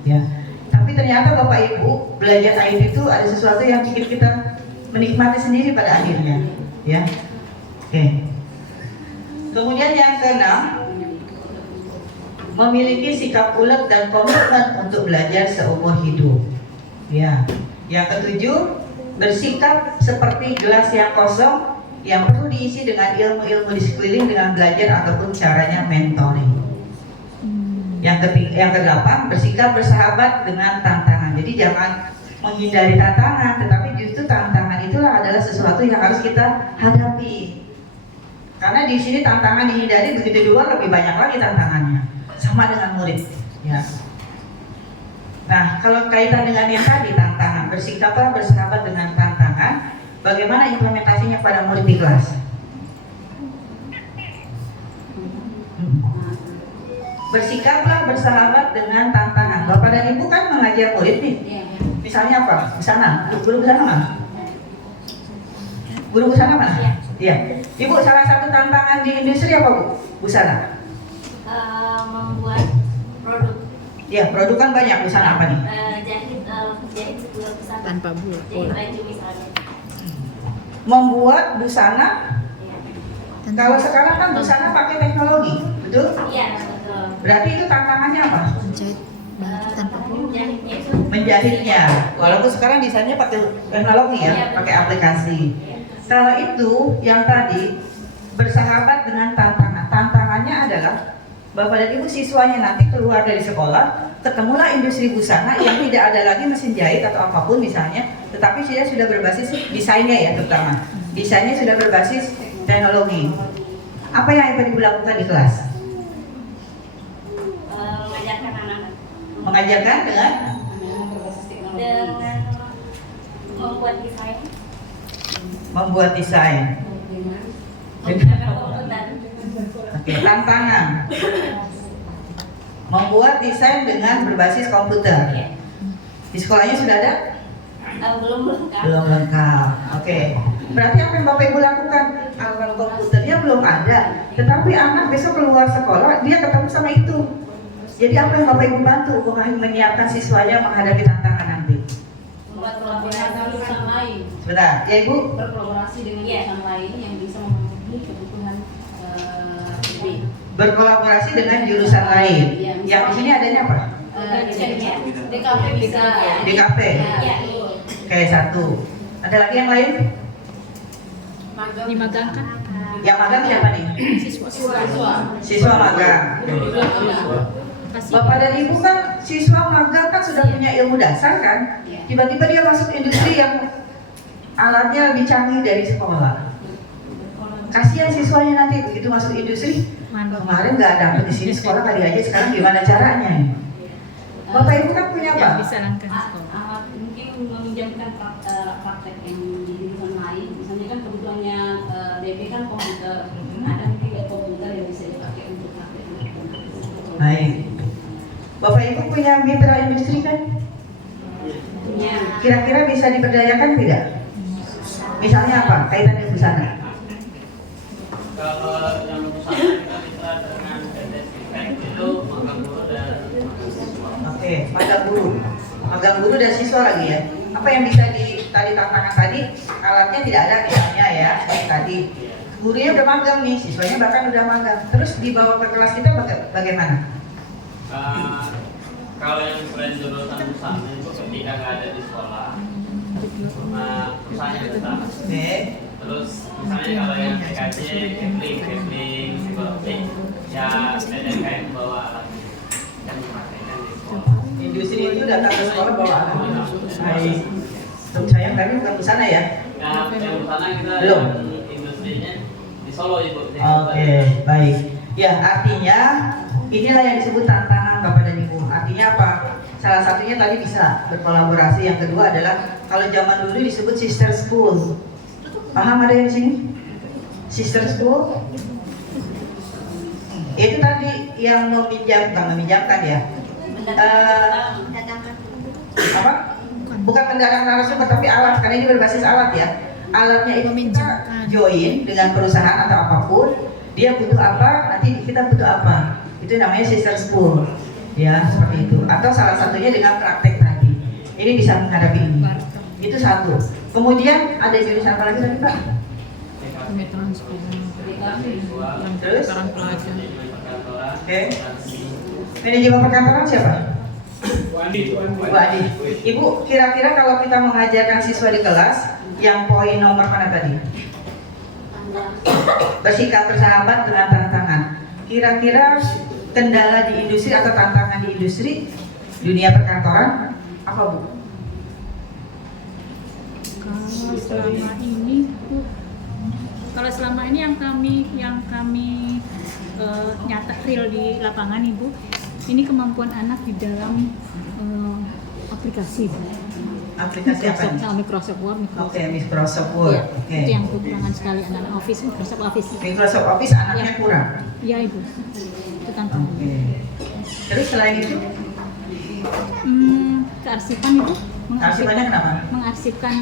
Ya. Tapi ternyata Bapak Ibu, belajar IT itu ada sesuatu yang bikin kita menikmati sendiri pada akhirnya. Ya. Oke. Kemudian yang keenam, memiliki sikap ulet dan komitmen untuk belajar seumur hidup. Ya. Yang ketujuh, bersikap seperti gelas yang kosong yang perlu diisi dengan ilmu-ilmu di sekeliling dengan belajar ataupun caranya mentoring. Yang kedelapan, bersikap bersahabat dengan tantangan. Jadi jangan menghindari tantangan, tetapi justru tantangan itulah adalah sesuatu yang harus kita hadapi. Karena di sini tantangan dihindari, begitu di luar lebih banyak lagi tantangannya. Sama dengan murid. Ya. Nah, kalau kaitan dengan yang tadi tantangan, bersikaplah bersahabat dengan tantangan. Bagaimana implementasinya pada murid di kelas? Bersikaplah bersahabat dengan tantangan. Bapak dan Ibu kan mengajar murid nih. Misalnya apa? Busana. Guru busana mana? Guru busana mana? Iya. Ibu, salah satu tantangan di industri apa Bu? Busana. Membuat produk. Iya, produk kan banyak. Busana apa nih? Jahit sebuah busana. Tanpa bola. Jahit baju misalnya. Membuat busana. Kalau sekarang kan busana pakai teknologi, betul? Iya, betul. Berarti itu tantangannya apa? Menjahit baju tanpa bola. Menjahitnya itu. Menjahitnya. Walaupun sekarang desainnya pakai teknologi ya, pakai aplikasi. Kalau itu yang tadi bersahabat dengan tantangan. Tantangannya adalah Bapak dan Ibu siswanya nanti keluar dari sekolah, ketemulah industri busana yang tidak ada lagi mesin jahit atau apapun misalnya, tetapi dia sudah berbasis desainnya ya terutama. Desainnya sudah berbasis teknologi. Apa yang Ibu lakukan di kelas? Mengajarkan anak-anak. Mengajarkan dengan membuat desain. Membuat desain. Menggunakan komputer. Oke, tantangan. Membuat desain dengan berbasis komputer. Di sekolahnya sudah ada? Belum lengkap. Belum lengkap. Oke. Berarti apa yang Bapak Ibu lakukan? Alat komputernya belum ada, tetapi anak besok keluar sekolah dia ketemu sama itu. Jadi apa yang Bapak Ibu bantu menyiapkan siswanya menghadapi tantangan nanti? Membuat kolaborasi sama lain. Sebentar, ya Ibu. Berkolaborasi dengan jurusan lain yang bisa memenuhi kebutuhan Berkolaborasi dengan jurusan lain. Ya, Yang di sini adanya apa? DKP bisa. DKP. Iya. Kayak satu. Ada lagi yang lain? Dimagangkan. Yang magang siapa nih? Siswa magang. Bapak dan Ibu kan siswa magang kan sudah punya ilmu dasar kan? Tiba-tiba dia masuk industri yang alatnya lebih canggih dari sekolah. Kasihan siswanya nanti begitu masuk industri. Kemarin nggak dapet di sini sekolah kali aja, sekarang gimana caranya? Bapak Ibu kan punya apa? Yang bisa langkah sekolah. Mungkin meminjamkan praktek yang di jurusan lain. Misalnya kan kebutuhannya DB kan komputer. Ada mungkin komputer yang bisa dipakai untuk praktek. Baik. Bapak Ibu punya mitra industri kan? Kira-kira bisa diberdayakan tidak? Misalnya apa? Kaitan dengan busana. Kalau yang busana kita bisa dengan PT Sifek itu magang guru dan siswa. Oke, magang guru. Magang guru dan siswa lagi ya. Apa yang bisa tadi tantangan tadi? Alatnya tidak ada misalnya ya, seperti tadi. Gurunya udah magang nih, siswanya bahkan udah magang. Terus dibawa ke kelas kita bagaimana? Kalau yang selain jurusan busana itu ketika nggak ada di sekolah, busanya kita. Oke. Terus misalnya kalau yang TKJ, gambling, psikologi, ya DDKM bawa alat yang dipakai di sekolah. Industri itu datang ke sekolah bawa alat. Baik. Sayang tadi bukan ke sana ya? Nah, yang sana kita Belum. industrinya di Solo Ibu. Oke, baik. Ya, artinya inilah yang disebut tantangan Bapak dan Ibu. Artinya apa? Salah satunya tadi bisa berkolaborasi. Yang kedua adalah kalau zaman dulu disebut sister school. Paham ada yang di sini? Sister school? Itu tadi yang meminjamkan ya. Apa? Bukan mendatang narasumber tapi alat, karena ini berbasis alat ya. Alatnya itu kita join dengan perusahaan atau apapun, dia butuh apa, nanti kita butuh apa. Itu namanya sister school. Ya, seperti itu. Atau salah satunya dengan praktek tadi. Ini bisa menghadapi ini. Itu satu. Kemudian ada jurusan apa lagi tadi, Pak? Terus? Oke. Manajemen perkantoran siapa? Bu Adi. Ibu, kira-kira kalau kita mengajarkan siswa di kelas, yang poin nomor mana tadi? Bersikap bersahabat dengan tantangan. Kira-kira kendala di industri atau tantangan di industri dunia perkantoran apa, Bu? Kalau selama ini yang kami nyata real di lapangan, Ibu, ini kemampuan anak di dalam aplikasi. Aplikasi apa nih? Microsoft Word, Oke, Microsoft Word. Ya, Oke. itu yang kekurangan sekali anak-anak Microsoft Office. Microsoft Office anaknya Ya. kurang. Iya, Ibu, itu tantangan. Oke. Terus selain itu, Kearsipan, Ibu, arsipannya kenapa? mengarsipkan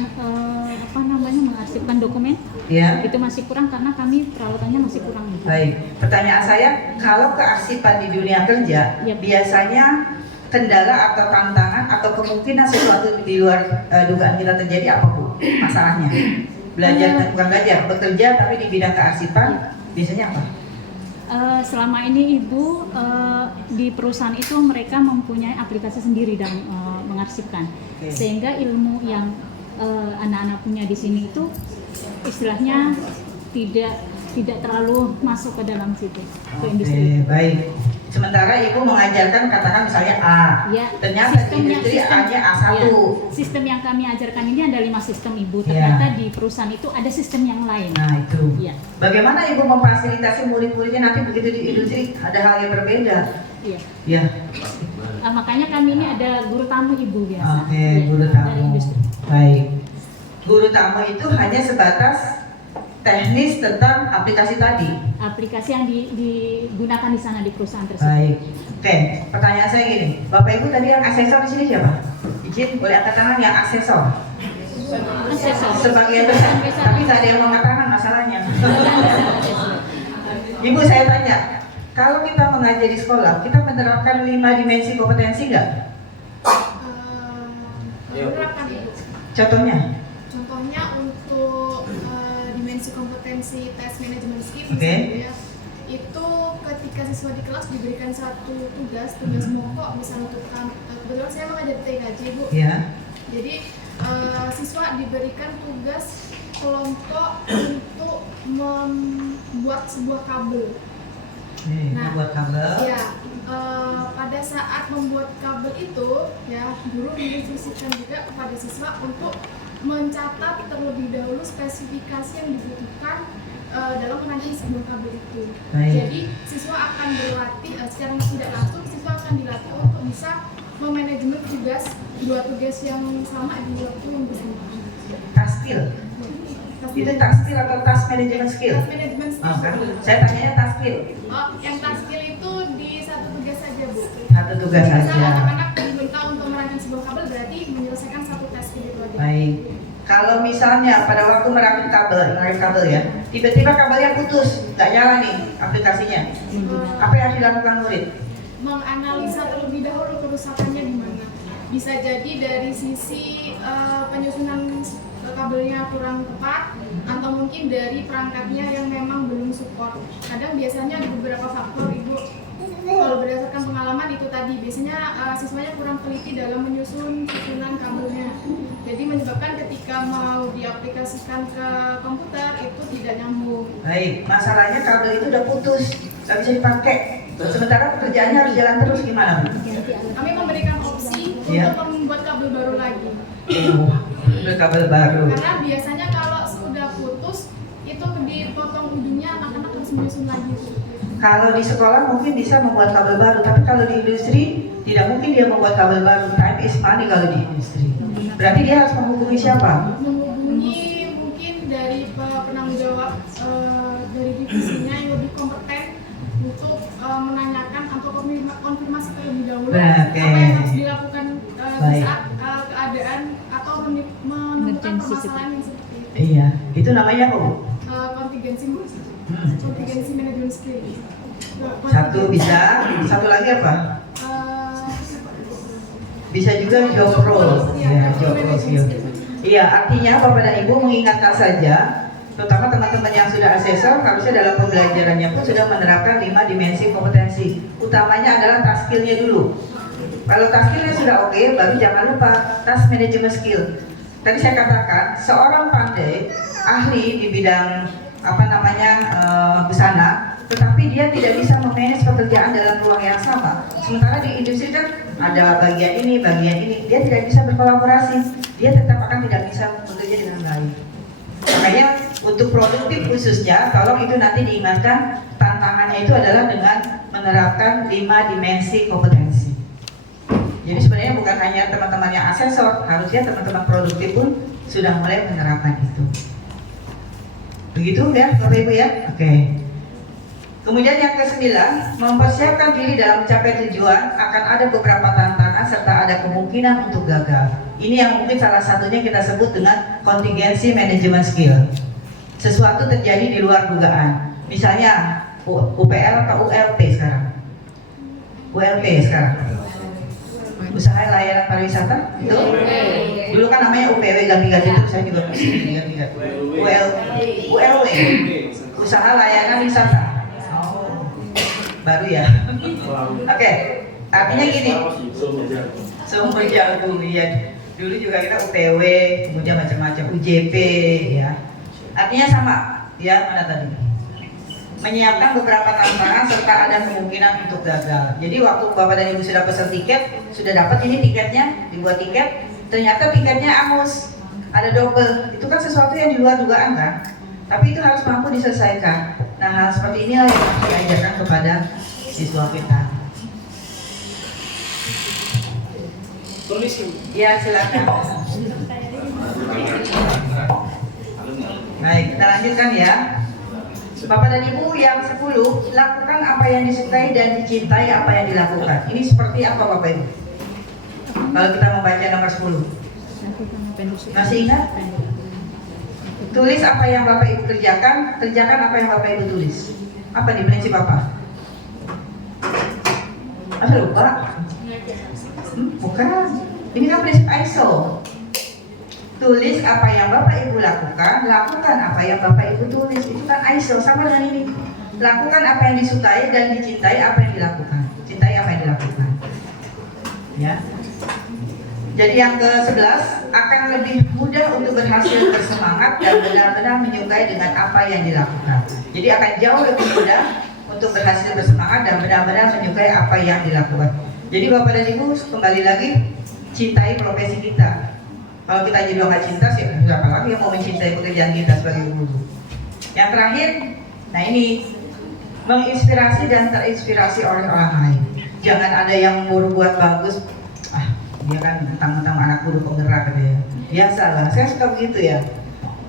mengarsipkan dokumen Ya. itu masih kurang karena kami peralatannya masih kurang, Ibu. Baik. Pertanyaan saya, kalau kearsipan di dunia kerja, Yep. biasanya kendala atau tantangan atau kemungkinan sesuatu di luar dugaan kita terjadi apa, Bu? Masalahnya? Bukan belajar, bekerja tapi di bidang kearsipan, biasanya apa? Selama ini Ibu di perusahaan itu mereka mempunyai aplikasi sendiri dan mengarsipkan, Oke. sehingga ilmu yang anak-anak punya di sini itu istilahnya tidak terlalu masuk ke dalam situ ke industri. Oke, baik. Sementara Ibu mengajarkan katakan misalnya A, Ya, ternyata di industri A-nya A1. ya, sistem yang kami ajarkan ini ada 5 sistem, Ibu. Ya. Ternyata di perusahaan itu ada sistem yang lain. Nah itu. Ya. Bagaimana Ibu memfasilitasi murid-muridnya nanti begitu di industri ada hal yang berbeda? Iya. Ya. Makanya kami ini ada guru tamu, Ibu, biasa. Oke, Ya, guru dari tamu. industri. Baik. Guru tamu itu hanya sebatas teknis tentang aplikasi tadi. Aplikasi yang digunakan di sana di perusahaan tersebut. Baik. Oke, pertanyaan saya gini, Bapak Ibu tadi yang asesor di sini siapa? Izin boleh angkat tangan yang asesor. Asesor. Sebagian besar, tapi nggak ada yang mau angkat tangan masalahnya. Ibu saya tanya, kalau kita mengajar di sekolah, kita menerapkan 5 dimensi kompetensi nggak? Menerapkan, Ibu. Contohnya? Contohnya untuk dimensi kompetensi tes manajemen skill, Oke. misalnya ya, itu ketika siswa di kelas diberikan satu tugas pokok, misalnya untuk kebetulan saya mengajar TKJ, Bu. Ya. Jadi siswa diberikan tugas kelompok untuk membuat sebuah kabel. Nih, Nah, buat kabel. Ya, pada saat membuat kabel itu, ya guru menginstruksikan juga kepada siswa untuk mencatat terlebih dahulu spesifikasi yang dibutuhkan dalam merancang sebuah kabel itu. Baik. Jadi siswa akan berlatih secara tidak langsung, siswa akan dilatih untuk bisa memanajemen tugas dua tugas yang sama di waktu yang bersamaan. Task skill. Itu task skill atau task management skill? Task management skill. Oh, kan? Saya tanyanya task skill. Oh, yang task skill itu di satu tugas saja, Bu. Satu tugas Misal saja. anak-anak diminta untuk merancang sebuah kabel, berarti menyelesaikan satu task skill itu aja. Baik. Kalau misalnya pada waktu merakit kabel ya, tiba-tiba kabelnya putus, nggak nyala nih aplikasinya. Apa yang harus dilakukan murid? Menganalisa terlebih dahulu kerusakannya di mana. Bisa jadi dari sisi penyusunan kabelnya kurang tepat, atau mungkin dari perangkatnya yang memang belum support. Kadang biasanya ada beberapa faktor, Ibu. Kalau berdasarkan pengalaman itu tadi, biasanya siswanya kurang teliti dalam menyusun susunan kabelnya. Jadi menyebabkan ketika mau diaplikasikan ke komputer itu tidak nyambung. Baik, masalahnya kabel itu udah putus, nggak bisa dipakai. Sementara pekerjaannya harus jalan terus, gimana? Bu? Kami memberikan opsi Iya. untuk membuat kabel baru lagi. Oh, kabel baru. Karena biasanya kalau sudah putus itu dipotong ujungnya, anak-anak harus menyusun lagi. Kalau di sekolah mungkin bisa membuat kabel baru, tapi kalau di industri tidak mungkin dia membuat kabel baru. Time is money kalau di industri. Berarti dia harus menghubungi siapa? Menghubungi mungkin dari penanggung jawab dari divisinya yang lebih kompeten untuk menanyakan atau konfirmasi terlebih dahulu Oke. apa yang harus dilakukan Baik. saat keadaan atau menemukan permasalahan yang seperti itu. Iya, itu namanya apa, Bu? Kontingensi manajemen skill. Satu bisa, satu lagi apa? Bisa juga job role. Ya, job role skill. Iya, artinya Bapak dan Ibu mengingatkan saja, terutama teman-teman yang sudah asesor, harusnya dalam pembelajarannya pun sudah menerapkan 5 dimensi kompetensi. Utamanya adalah task skill-nya dulu. Kalau task skill-nya sudah oke, baru jangan lupa task management skill. Tadi saya katakan, seorang pandai, ahli di bidang busana, tetapi dia tidak bisa memanage pekerjaan dalam ruang yang sama. Sementara di industri kan ada bagian ini, dia tidak bisa berkolaborasi, dia tetap akan tidak bisa bekerja dengan baik. Makanya untuk produktif khususnya, tolong itu nanti diingatkan, tantangannya itu adalah dengan menerapkan 5 dimensi kompetensi. Jadi sebenarnya bukan hanya teman-teman yang asesor, harusnya teman-teman produktif pun sudah mulai menerapkan itu. Begitu ya Bapak Ibu ya? Oke. Kemudian yang ke-9, mempersiapkan diri dalam mencapai tujuan akan ada beberapa tantangan serta ada kemungkinan untuk gagal. Ini yang mungkin salah satunya kita sebut dengan contingency management skill. Sesuatu terjadi di luar dugaan. Misalnya UPL atau ULP sekarang. ULP sekarang. Usaha layanan pariwisata itu dulu kan namanya UPW, ganti-ganti terus, saya juga ganti-ganti. ULW, usaha layanan wisata. Oh, baru ya. Oke, artinya gini, sumber jagung ya. Dulu juga kita UPW, kemudian macam-macam UJP ya. Artinya sama, ya mana tadi? Menyiapkan beberapa tantangan serta ada kemungkinan untuk gagal. Jadi waktu Bapak dan Ibu sudah pesan tiket, sudah dapat ini tiketnya, dibuat tiket, ternyata tiketnya angus, ada double. Itu kan sesuatu yang di luar dugaan kan? Tapi itu harus mampu diselesaikan. Nah, hal seperti inilah yang harus diajarkan kepada siswa kita. Ya, silakan. Baik, kita lanjutkan ya. Bapak dan Ibu yang 10, lakukan apa yang disukai dan dicintai apa yang dilakukan. Ini seperti apa Bapak Ibu? Kalau kita membaca nomor 10, masih ingat? Tulis apa yang Bapak Ibu kerjakan, kerjakan apa yang Bapak Ibu tulis. Apa nih prinsip Bapak? Ada lupa? Bukan. Ini kan prinsip ISO. Tulis apa yang Bapak Ibu lakukan, lakukan apa yang Bapak Ibu tulis. Itu kan ISO, sama dengan ini. Lakukan apa yang disukai dan dicintai apa yang dilakukan. Cintai apa yang dilakukan. Ya. Jadi yang ke-11, akan lebih mudah untuk berhasil bersemangat dan benar-benar menyukai dengan apa yang dilakukan. Jadi akan jauh lebih mudah untuk berhasil bersemangat dan benar-benar menyukai apa yang dilakukan. Jadi Bapak dan Ibu kembali lagi, cintai profesi kita. Kalau kita jadi nggak cinta sih, apa lagi yang mau mencintai pekerjaan kita sebagai guru. Yang terakhir, nah ini, menginspirasi dan terinspirasi oleh orang lain. Jangan ada yang mau buat bagus, dia kan mentang-mentang anak guru penggerak gitu ya. Biasalah, saya suka begitu ya.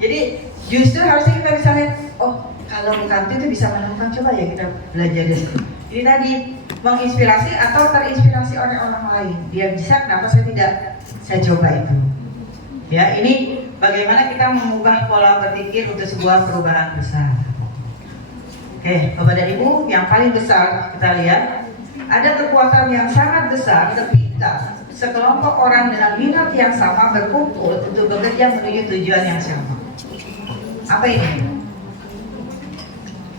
Jadi justru harusnya kita bisa lihat, oh kalau bukan itu bisa menemukan, coba ya kita belajar dari situ. Ini tadi, menginspirasi atau terinspirasi oleh orang lain. Dia bisa, kenapa saya tidak? Saya coba itu. Ya, ini bagaimana kita mengubah pola berpikir untuk sebuah perubahan besar. Oke, Bapak dan Ibu, yang paling besar kita lihat, ada kekuatan yang sangat besar ketika sekelompok orang dengan minat yang sama berkumpul untuk bekerja menuju tujuan yang sama. Apa ini?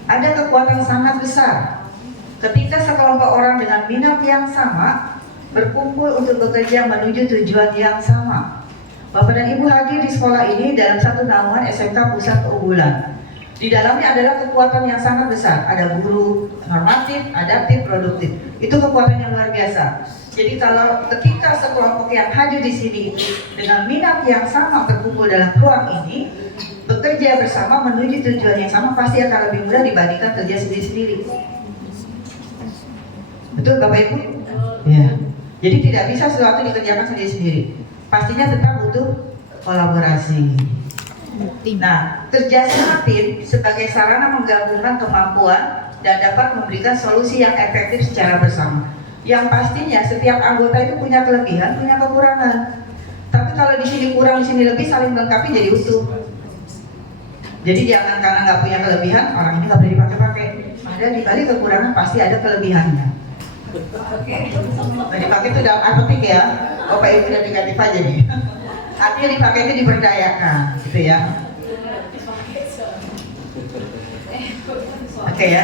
Ada kekuatan sangat besar ketika sekelompok orang dengan minat yang sama berkumpul untuk bekerja menuju tujuan yang sama. Bapak dan Ibu hadir di sekolah ini dalam satu naungan SMK Pusat Keunggulan. Di dalamnya adalah kekuatan yang sangat besar. Ada guru normatif, adaptif, produktif. Itu kekuatan yang luar biasa. Jadi kalau ketika sekelompok yang hadir di sini dengan minat yang sama berkumpul dalam ruang ini, bekerja bersama menuju tujuan yang sama, pasti akan lebih mudah dibandingkan kerja sendiri-sendiri. Betul Bapak Ibu? Ya. Jadi tidak bisa sesuatu dikerjakan sendiri-sendiri. Pastinya tetap butuh kolaborasi. Nah, kerjasama tim sebagai sarana menggabungkan kemampuan dan dapat memberikan solusi yang efektif secara bersama. Yang pastinya setiap anggota itu punya kelebihan, punya kekurangan. Tapi kalau di sini kurang, di sini lebih, saling melengkapi jadi utuh. Jadi jangan karena nggak punya kelebihan, orang ini nggak boleh dipakai-pakai. Padahal di balik kekurangan pasti ada kelebihannya. Nah, dipakai itu dalam arti ya, Bapak Ibu udah negatif aja nih. Artinya dipakai itu diberdayakan, gitu ya. Oke ya.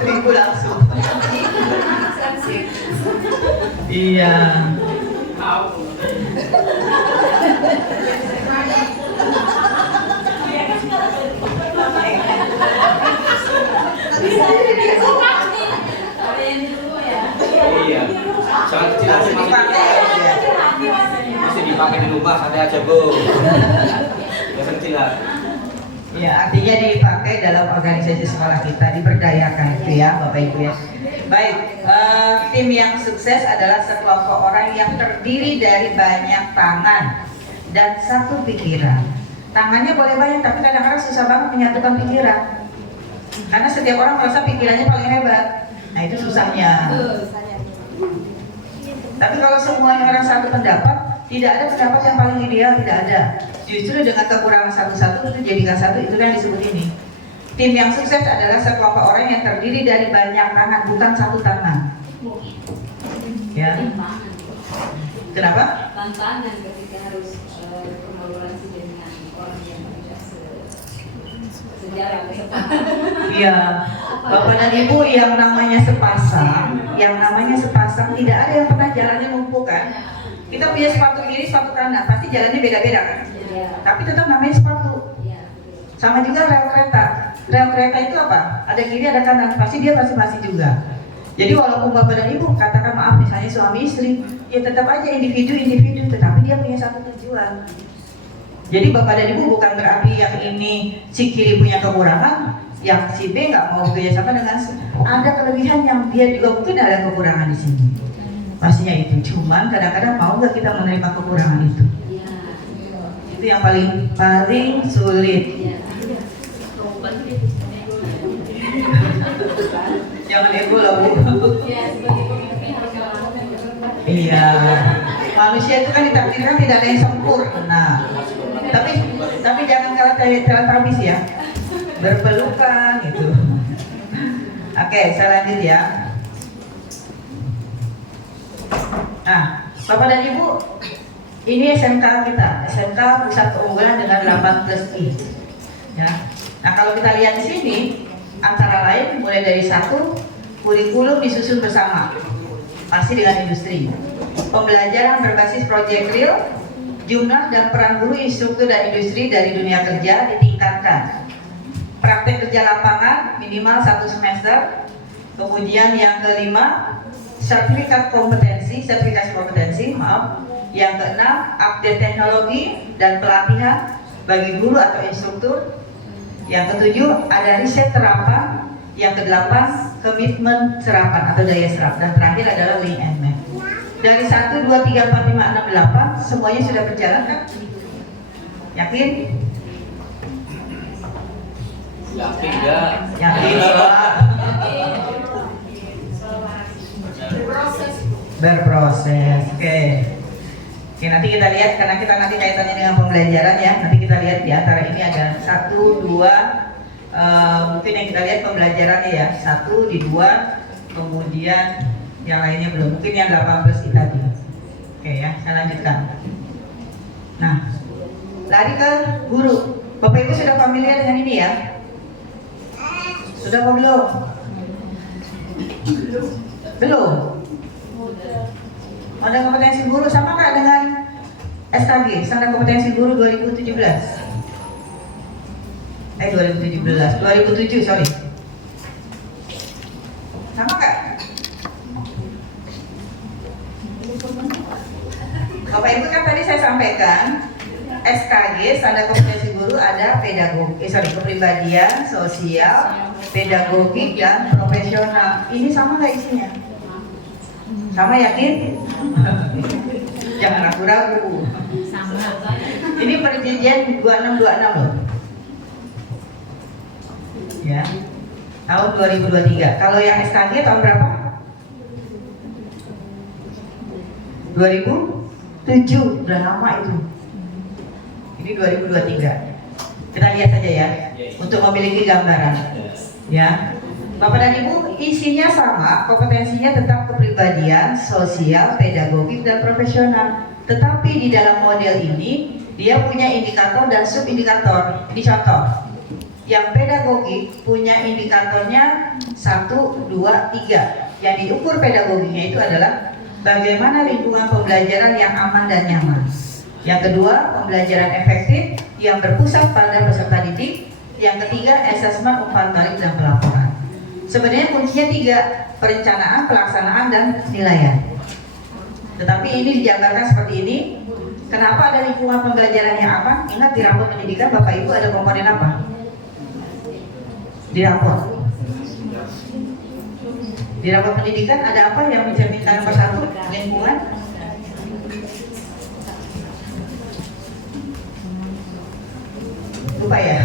Ribu langsung. Iya. Iya. Jangan kecil masih dipakai di rumah santai aja Bu. Jangan kecil. Ya, artinya dipakai dalam organisasi sekolah kita, diberdayakan itu ya Bapak Ibu ya. Baik, tim yang sukses adalah sekelompok orang yang terdiri dari banyak tangan dan satu pikiran. Tangannya boleh banyak, tapi kadang-kadang susah banget menyatukan pikiran. Karena setiap orang merasa pikirannya paling hebat. Nah itu susahnya. Tapi kalau semuanya orang satu pendapat, tidak ada pendapat yang paling ideal, tidak ada. Justru dengan kekurangan satu-satu itu jadikan satu, itu kan disebut ini. Tim yang sukses adalah sekelompok orang yang terdiri dari banyak tangan, bukan satu tangan. Ya. Kenapa? Tantangan ketika harus kolaborasi dengan orang yang tidak sejarah. Iya. Bapak dan Ibu, yang namanya sepasang tidak ada yang pernah jalannya lumpuh kan? Kita punya sepatu kiri, sepatu kanan, pasti jalannya beda-beda kan? Ya. Tapi tetap namanya sepatu. Ya. Sama juga rel kereta. Rel kereta itu apa? Ada kiri, ada kanan, pasti dia masing-masing juga. Jadi walaupun Bapak dan Ibu katakan maaf misalnya suami istri, ya tetap aja individu, tetapi dia punya satu tujuan. Jadi Bapak dan Ibu bukan berarti yang ini si kiri punya kekurangan, yang si B nggak mau bekerja sama dengan ada kelebihan yang dia juga mungkin ada kekurangan di sini. Pastinya itu. Cuman kadang-kadang mau nggak kita menerima kekurangan itu? Ya. Itu yang paling sulit. Ya. Jangan ego lah Bu. Ya, sebagai pemimpin harus melakukan. Iya. Manusia itu kan ditakdirkan tidak ada yang sempurna. Tapi jangan kalah teletabis ya. Berpelukan gitu. Oke, saya lanjut ya. Nah, Bapak dan Ibu, ini SMK kita, SMK Pusat Keunggulan dengan 18I. Ya. Nah, kalau kita lihat di sini, antara lain mulai dari satu, kurikulum disusun bersama, pasti dengan industri. Pembelajaran berbasis proyek real, jumlah dan peran guru, instruktur dan industri dari dunia kerja ditingkatkan. Praktek kerja lapangan minimal 1 semester. Kemudian yang kelima, sertifikasi kompetensi, Yang keenam, update teknologi dan pelatihan bagi guru atau instruktur. Yang ketujuh, ada riset terapan. Yang kedelapan, komitmen serapan atau daya serap. Dan terakhir adalah link and match. Dari 1, 2, 3, 4, 5, 6, 8 semuanya sudah berjalan kan? Yakin? Yakin ya? Yakin Pak? Berproses. Oke. Oke, nanti kita lihat karena kita nanti kaitannya dengan pembelajaran ya. Nanti kita lihat di antara ini ada 1, 2 mungkin yang kita lihat pembelajarannya ya. 1 di 2, kemudian yang lainnya belum. Mungkin yang 18 itu tadi. Oke ya, saya lanjutkan. Nah, lari ke guru. Bapak Ibu sudah familiar dengan ini ya? Sudah apa belum? Belum. Modal kompetensi guru sama nggak dengan SKG, standar kompetensi guru 2017? 2007 sorry. Sama nggak? Bapak Ibu kan tadi saya sampaikan SKG standar kompetensi guru ada kepribadian, sosial, pedagogik dan profesional. Ini sama nggak isinya? Sama yakin? Jangan ragu-ragu. Sama. Ini perjanjian 2626 loh. Ya. Tahun 2023. Kalau yang SKG tahun berapa? 2007. Udah lama itu. Ini 2023. Kita lihat saja ya untuk memiliki gambaran. Ya. Bapak dan Ibu, isinya sama, kompetensinya tetap kepribadian, sosial, pedagogik dan profesional. Tetapi di dalam model ini dia punya indikator dan subindikator. Ini contoh. Yang pedagogik punya indikatornya 1, 2, 3. Yang diukur pedagogiknya itu adalah bagaimana lingkungan pembelajaran yang aman dan nyaman. Yang kedua, pembelajaran efektif yang berpusat pada peserta didik. Yang ketiga, asesmen umpan balik dan pelaporan. Sebenarnya kuncinya 3, perencanaan, pelaksanaan, dan penilaian. Tetapi ini dijabarkan seperti ini. Kenapa ada lingkungan pembelajaran yang aman? Ingat di rapor pendidikan Bapak Ibu ada komponen apa? Di rapor pendidikan ada apa yang mencerminkan nomor 1? Lingkungan. Lupa ya?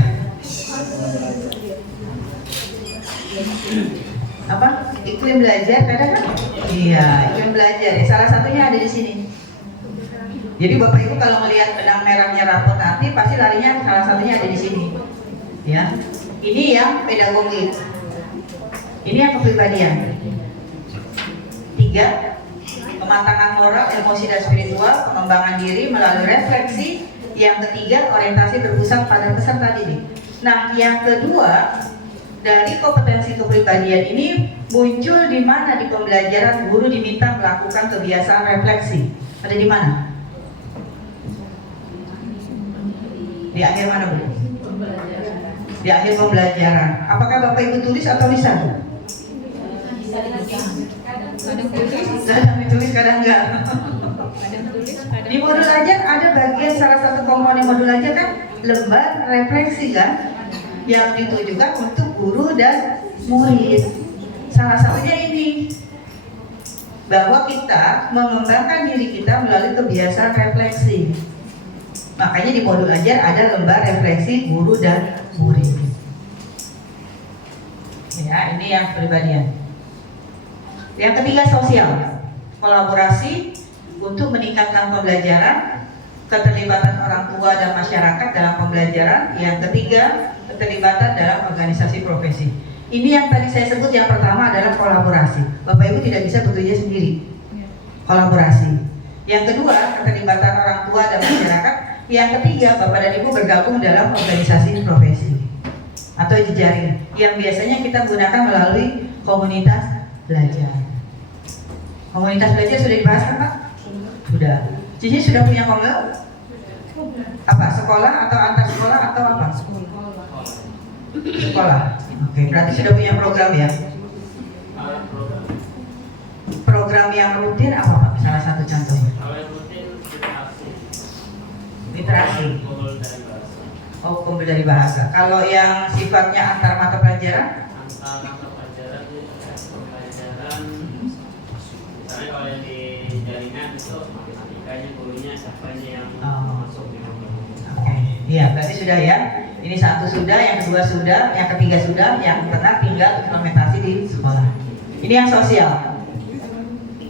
Apa? Iklim belajar kadang kan? Iya, iklim belajar. Salah satunya ada di sini. Jadi Bapak Ibu kalau melihat benang merahnya rapor nanti pasti larinya salah satunya ada di sini. Ya. Ini yang pedagogik. Ini yang kepribadian. 3, pematangan moral, emosi dan spiritual, pengembangan diri melalui refleksi. Yang ketiga, orientasi berpusat pada peserta didik. Nah, yang kedua, dari kompetensi kepribadian ini muncul di mana di pembelajaran guru diminta melakukan kebiasaan refleksi. Ada di mana? Di akhir mana, Bu? Di akhir pembelajaran. Apakah Bapak Ibu tulis atau lisan? Kadang ditulis, kadang enggak. Di modul ajar ada bagian salah satu komponen modul ajar kan lembar refleksi kan, yang ditujukan untuk guru dan murid. Salah satunya ini, bahwa kita mengembangkan diri kita melalui kebiasaan refleksi. Makanya di modul ajar ada lembar refleksi guru dan murid. Ya, ini yang kepribadian. Yang ketiga, sosial, kolaborasi untuk meningkatkan pembelajaran, keterlibatan orang tua dan masyarakat dalam pembelajaran. Yang ketiga, keterlibatan dalam organisasi profesi. Ini yang tadi saya sebut, yang pertama adalah kolaborasi. Bapak Ibu tidak bisa bekerja sendiri. Kolaborasi. Yang kedua, keterlibatan orang tua dan masyarakat. Yang ketiga, Bapak dan Ibu bergabung dalam organisasi profesi atau jejaring yang biasanya kita gunakan melalui komunitas belajar. Komunitas belajar sudah dibahas kan, Pak? Sudah. Cici sudah punya komunitas? Apa? Sekolah atau antar sekolah atau apa? Sekolah. Oke, berarti sudah punya program ya? Program yang rutin apa, Pak? Salah satu contohnya. Literasi. Oh, kumpul dari bahasa. Kalau yang sifatnya antar mata pelajaran? Antar mata pelajaran pembelajaran. Misalnya kalau yang di jaringan itu matematikanya gurunya siapanya yang masuk di Oke, iya berarti sudah ya. Ini satu sudah, yang kedua sudah, yang ketiga sudah, yang tengah tinggal implementasi di sekolah. Ini yang sosial.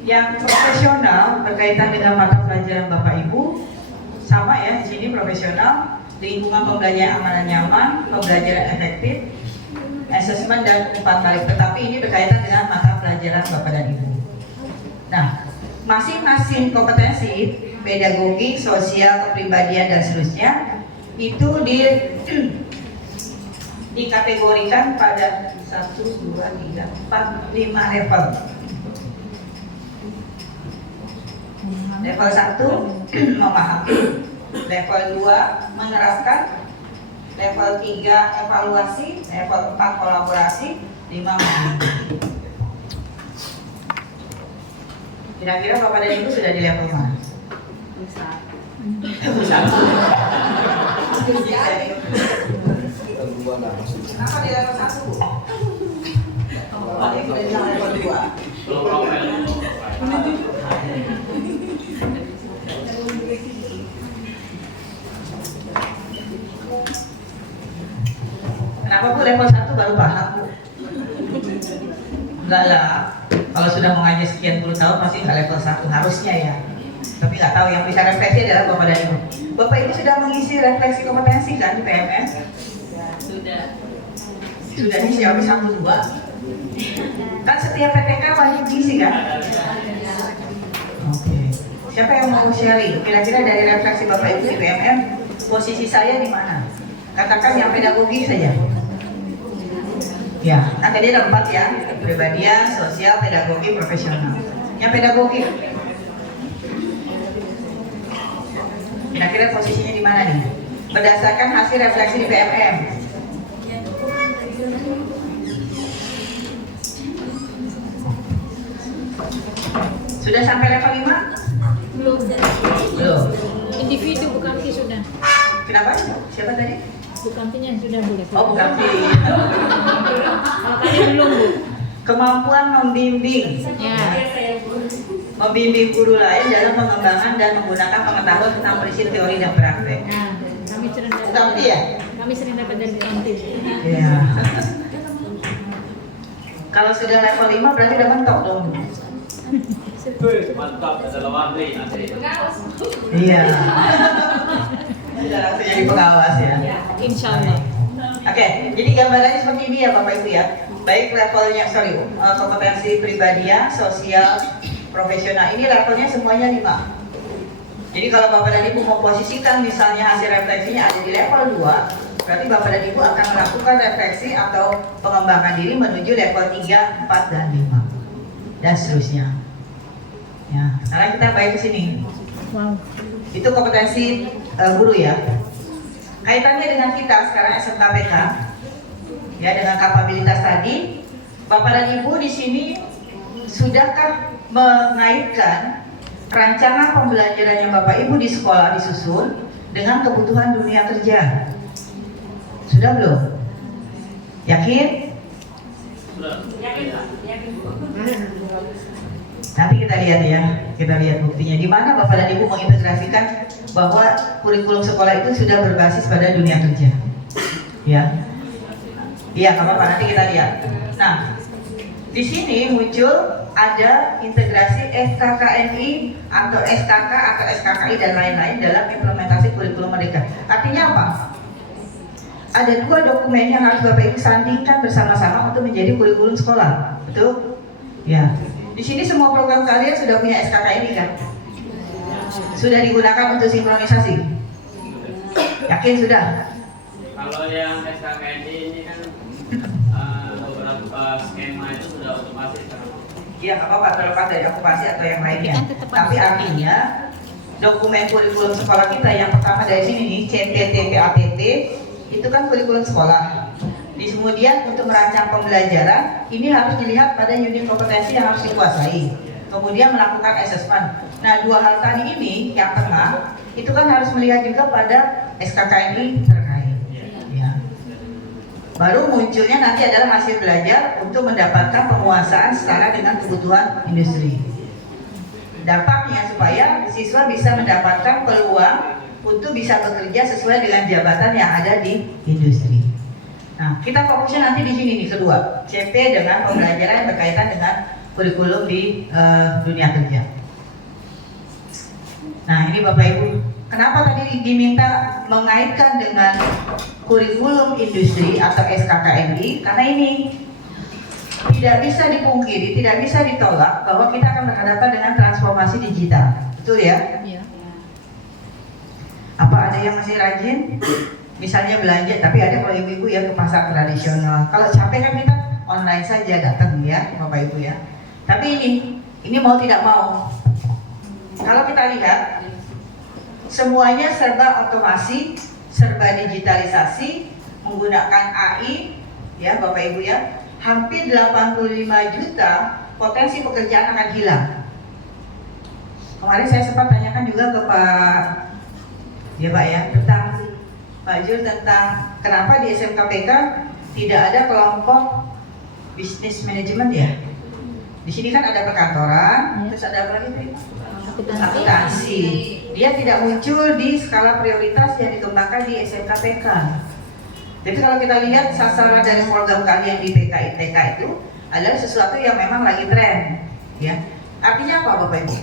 Yang profesional berkaitan dengan mata pelajaran Bapak Ibu sama ya, di sini profesional, lingkungan pembelajaran aman dan nyaman, pembelajaran efektif, asesmen dan umpan balik. Tetapi ini berkaitan dengan mata pelajaran Bapak dan Ibu. Nah, masing-masing kompetensi pedagogik, sosial, kepribadian dan seterusnya itu dikategorikan pada 1, 2, 3, 4, 5 level. Level 1 memahami, level 2 menerapkan, level 3 evaluasi, level 4 kolaborasi, 5 membimbing. Kira-kira Bapak dan Ibu sudah di level mana? Kenapa di level 1, Bu? Bapak Ibu sudah di level 2. Kenapa Bu level 1 baru paham, Bu? Enggak lah, kalau sudah mengajar sekian puluh tahun pasti nggak level 1 harusnya ya. Tapi nggak tahu, yang bisa refleksi adalah Bapak dan Ibu. Bapak Ibu sudah mengisi refleksi kompetensi kan di PMS? Sudah. Sudah diisi habis 1-2. Kan setiap PTK wajib diisi kan? Oke. Siapa yang mau sharing? Kira-kira dari refleksi Bapak Ibu di PMM, posisi saya di mana? Katakan yang pedagogi saja. Ya, kan tadi ada 4 ya, kepribadian, sosial, pedagogi, profesional. Yang pedagogi, kira-kira posisinya di mana nih? Berdasarkan hasil refleksi di PMM. Sudah sampai level 5? Belum. Belum. Individu bukan P sudah. Kenapa? Siapa tadi? Bukan P-nya sudah boleh. Oh, bukan P. Makanya belum, Bu. Kemampuan membimbing. Ya. Membimbing guru lain dalam pengembangan dan menggunakan pengetahuan tentang prinsip teori dan praktek. Nah, kami sering dapat. Bukan P ya? Kami sering dapat dari kantin. Iya. Kalau sudah level 5 berarti udah mentok dong. Mantap, ada lawan nih nanti. Iya. Sudah langsung jadi pengawas ya. Insya Allah. Oke, jadi gambarannya seperti ini ya Bapak Ibu ya. Baik levelnya, kompetensi pribadian, sosial, profesional. Ini levelnya semuanya 5. Jadi kalau Bapak dan Ibu mau posisikan misalnya hasil refleksinya ada di level 2, berarti Bapak dan Ibu akan melakukan refleksi atau pengembangan diri menuju level 3, 4, dan 5. Dan seterusnya. Ya, sekarang kita balik ke sini. Wow. Itu kompetensi guru ya. Kaitannya dengan kita sekarang SMKPK, ya, dengan kapabilitas tadi, Bapak dan Ibu di sini sudahkah mengaitkan rancangan pembelajaran yang Bapak Ibu di sekolah disusun dengan kebutuhan dunia kerja? Sudah belum? Yakin? Nanti kita lihat ya, kita lihat buktinya di mana Bapak dan Ibu mengintegrasikan bahwa kurikulum sekolah itu sudah berbasis pada dunia kerja. Ya, iya, apa-apa nanti kita lihat. Nah, di sini muncul ada integrasi SKKNI atau SKK atau SKKI dan lain-lain dalam implementasi kurikulum mereka. Artinya apa? Ada 2 dokumen yang harus Bapak Ibu sandingkan bersama-sama untuk menjadi kurikulum sekolah. Betul? Ya. Di sini semua program kalian sudah punya SKKNI kan? Sudah digunakan untuk sinkronisasi? Yakin sudah? Kalau yang SKKNI ini kan beberapa skema itu sudah otomatis. Iya, apa-apa terlepas dari okupasi atau yang lainnya. Tapi artinya dokumen kurikulum sekolah kita yang pertama dari sini nih, CPT-PATT itu kan kurikulum sekolah. Kemudian untuk merancang pembelajaran ini harus dilihat pada unit kompetensi yang harus dikuasai. Kemudian melakukan asesmen. Nah, 2 hal tadi ini yang tengah itu kan harus melihat juga pada SKKNI terkait. Ya. Baru munculnya nanti adalah hasil belajar untuk mendapatkan penguasaan setara dengan kebutuhan industri. Dampaknya supaya siswa bisa mendapatkan peluang untuk bisa bekerja sesuai dengan jabatan yang ada di industri. Nah, kita fokusnya nanti di sini nih, kedua, CP dengan pembelajaran yang berkaitan dengan kurikulum di dunia kerja. Nah, ini Bapak Ibu, kenapa tadi diminta mengaitkan dengan kurikulum industri atau SKKNI? Karena ini tidak bisa dipungkiri, tidak bisa ditolak bahwa kita akan berhadapan dengan transformasi digital. Betul ya? Iya. Apa ada yang masih rajin? Misalnya belanja, tapi ada kalau ibu-ibu ya ke pasar tradisional. Kalau capek kan kita online saja datang ya, Bapak Ibu ya. Tapi ini mau tidak mau. Kalau kita lihat, semuanya serba otomasi, serba digitalisasi, menggunakan AI, ya Bapak Ibu ya, hampir 85 juta potensi pekerjaan akan hilang. Kemarin saya sempat tanyakan juga ke Pak, ya Pak ya, tentang Pak Jul tentang kenapa di SMKPK tidak ada kelompok bisnis manajemen ya. Di sini kan ada perkantoran, terus ada apa lagi? Akuntansi. Dia tidak muncul di skala prioritas yang dikembangkan di SMKPK. Jadi kalau kita lihat sasaran dari program kalian di PKITK itu adalah sesuatu yang memang lagi tren, ya. Artinya apa Bapak Ibu?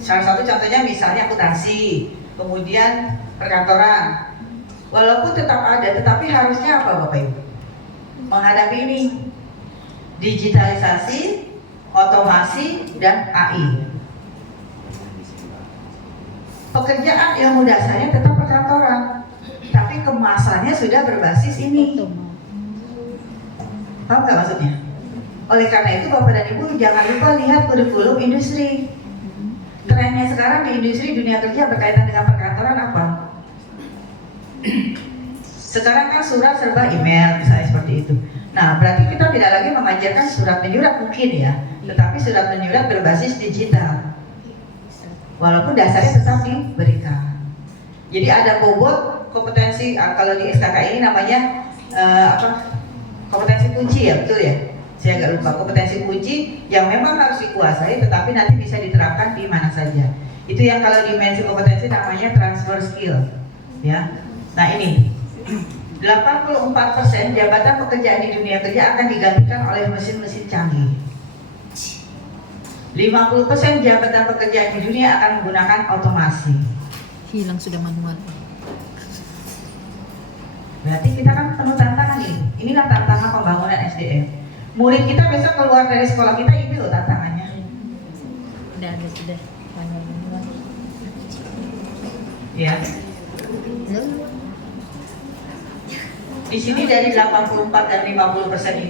Salah satu contohnya misalnya akuntansi, kemudian perkantoran. Walaupun tetap ada, tetapi harusnya apa Bapak Ibu? Menghadapi ini digitalisasi, otomasi, dan AI. Pekerjaan ilmu dasarnya tetap perkantoran, tapi kemasannya sudah berbasis ini. Paham nggak maksudnya? Oleh karena itu Bapak dan Ibu jangan lupa lihat kurikulum industri. Trennya sekarang di industri dunia kerja berkaitan dengan perkantoran apa? Sekarang kan surat serba email misalnya seperti itu. Nah berarti kita tidak lagi mengajarkan surat menyurat mungkin ya, tetapi surat menyurat berbasis digital. Walaupun dasarnya tetap diberikan. Jadi ada bobot kompetensi, kalau di SKK ini namanya kompetensi kunci ya, betul ya? Saya agak lupa, kompetensi kunci yang memang harus dikuasai tetapi nanti bisa diterapkan di mana saja. Itu yang kalau dimensi kompetensi namanya transfer skill, ya. Nah ini 84% jabatan pekerjaan di dunia kerja akan digantikan oleh mesin-mesin canggih. 50% jabatan pekerjaan di dunia akan menggunakan otomasi. Hilang sudah manual. Berarti kita kan penuh tantangan nih. Inilah tantangan pembangunan SDM. Murid kita besok keluar dari sekolah kita ini loh tantangannya. Sudah ada sudah manual. Ya. Di sini dari 84 dan 50%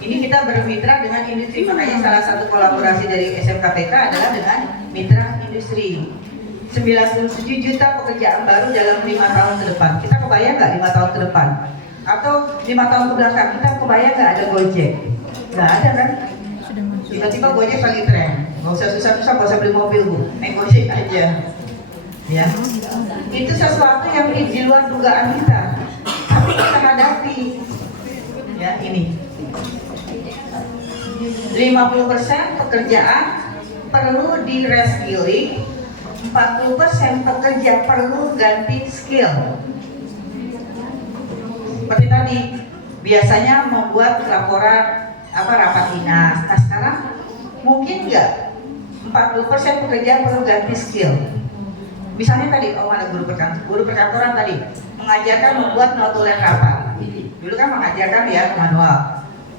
ini kita bermitra dengan industri, makanya salah satu kolaborasi dari SMKPK adalah dengan mitra industri. 97 juta pekerjaan baru dalam 5 tahun ke depan. Kita kebayang nggak 5 tahun ke depan? Atau 5 tahun ke belakang kita kebayang nggak ada Gojek? Nggak ada kan? Tiba-tiba Gojek lagi tren. Nggak usah susah-susah, nggak usah beli mobil Bu, naik Gojek aja. Ya, itu sesuatu yang di luar dugaan kita. Tapi kita hadapi. Ya ini. 50% pekerjaan perlu di reskilling, 40% pekerja perlu ganti skill. Seperti tadi, biasanya membuat laporan rapat dinas. Nah sekarang mungkin nggak 40% pekerja perlu ganti skill. Misalnya tadi, ada guru perkantoran tadi mengajarkan membuat notulen rapat. Dulu kan mengajarkan ya manual.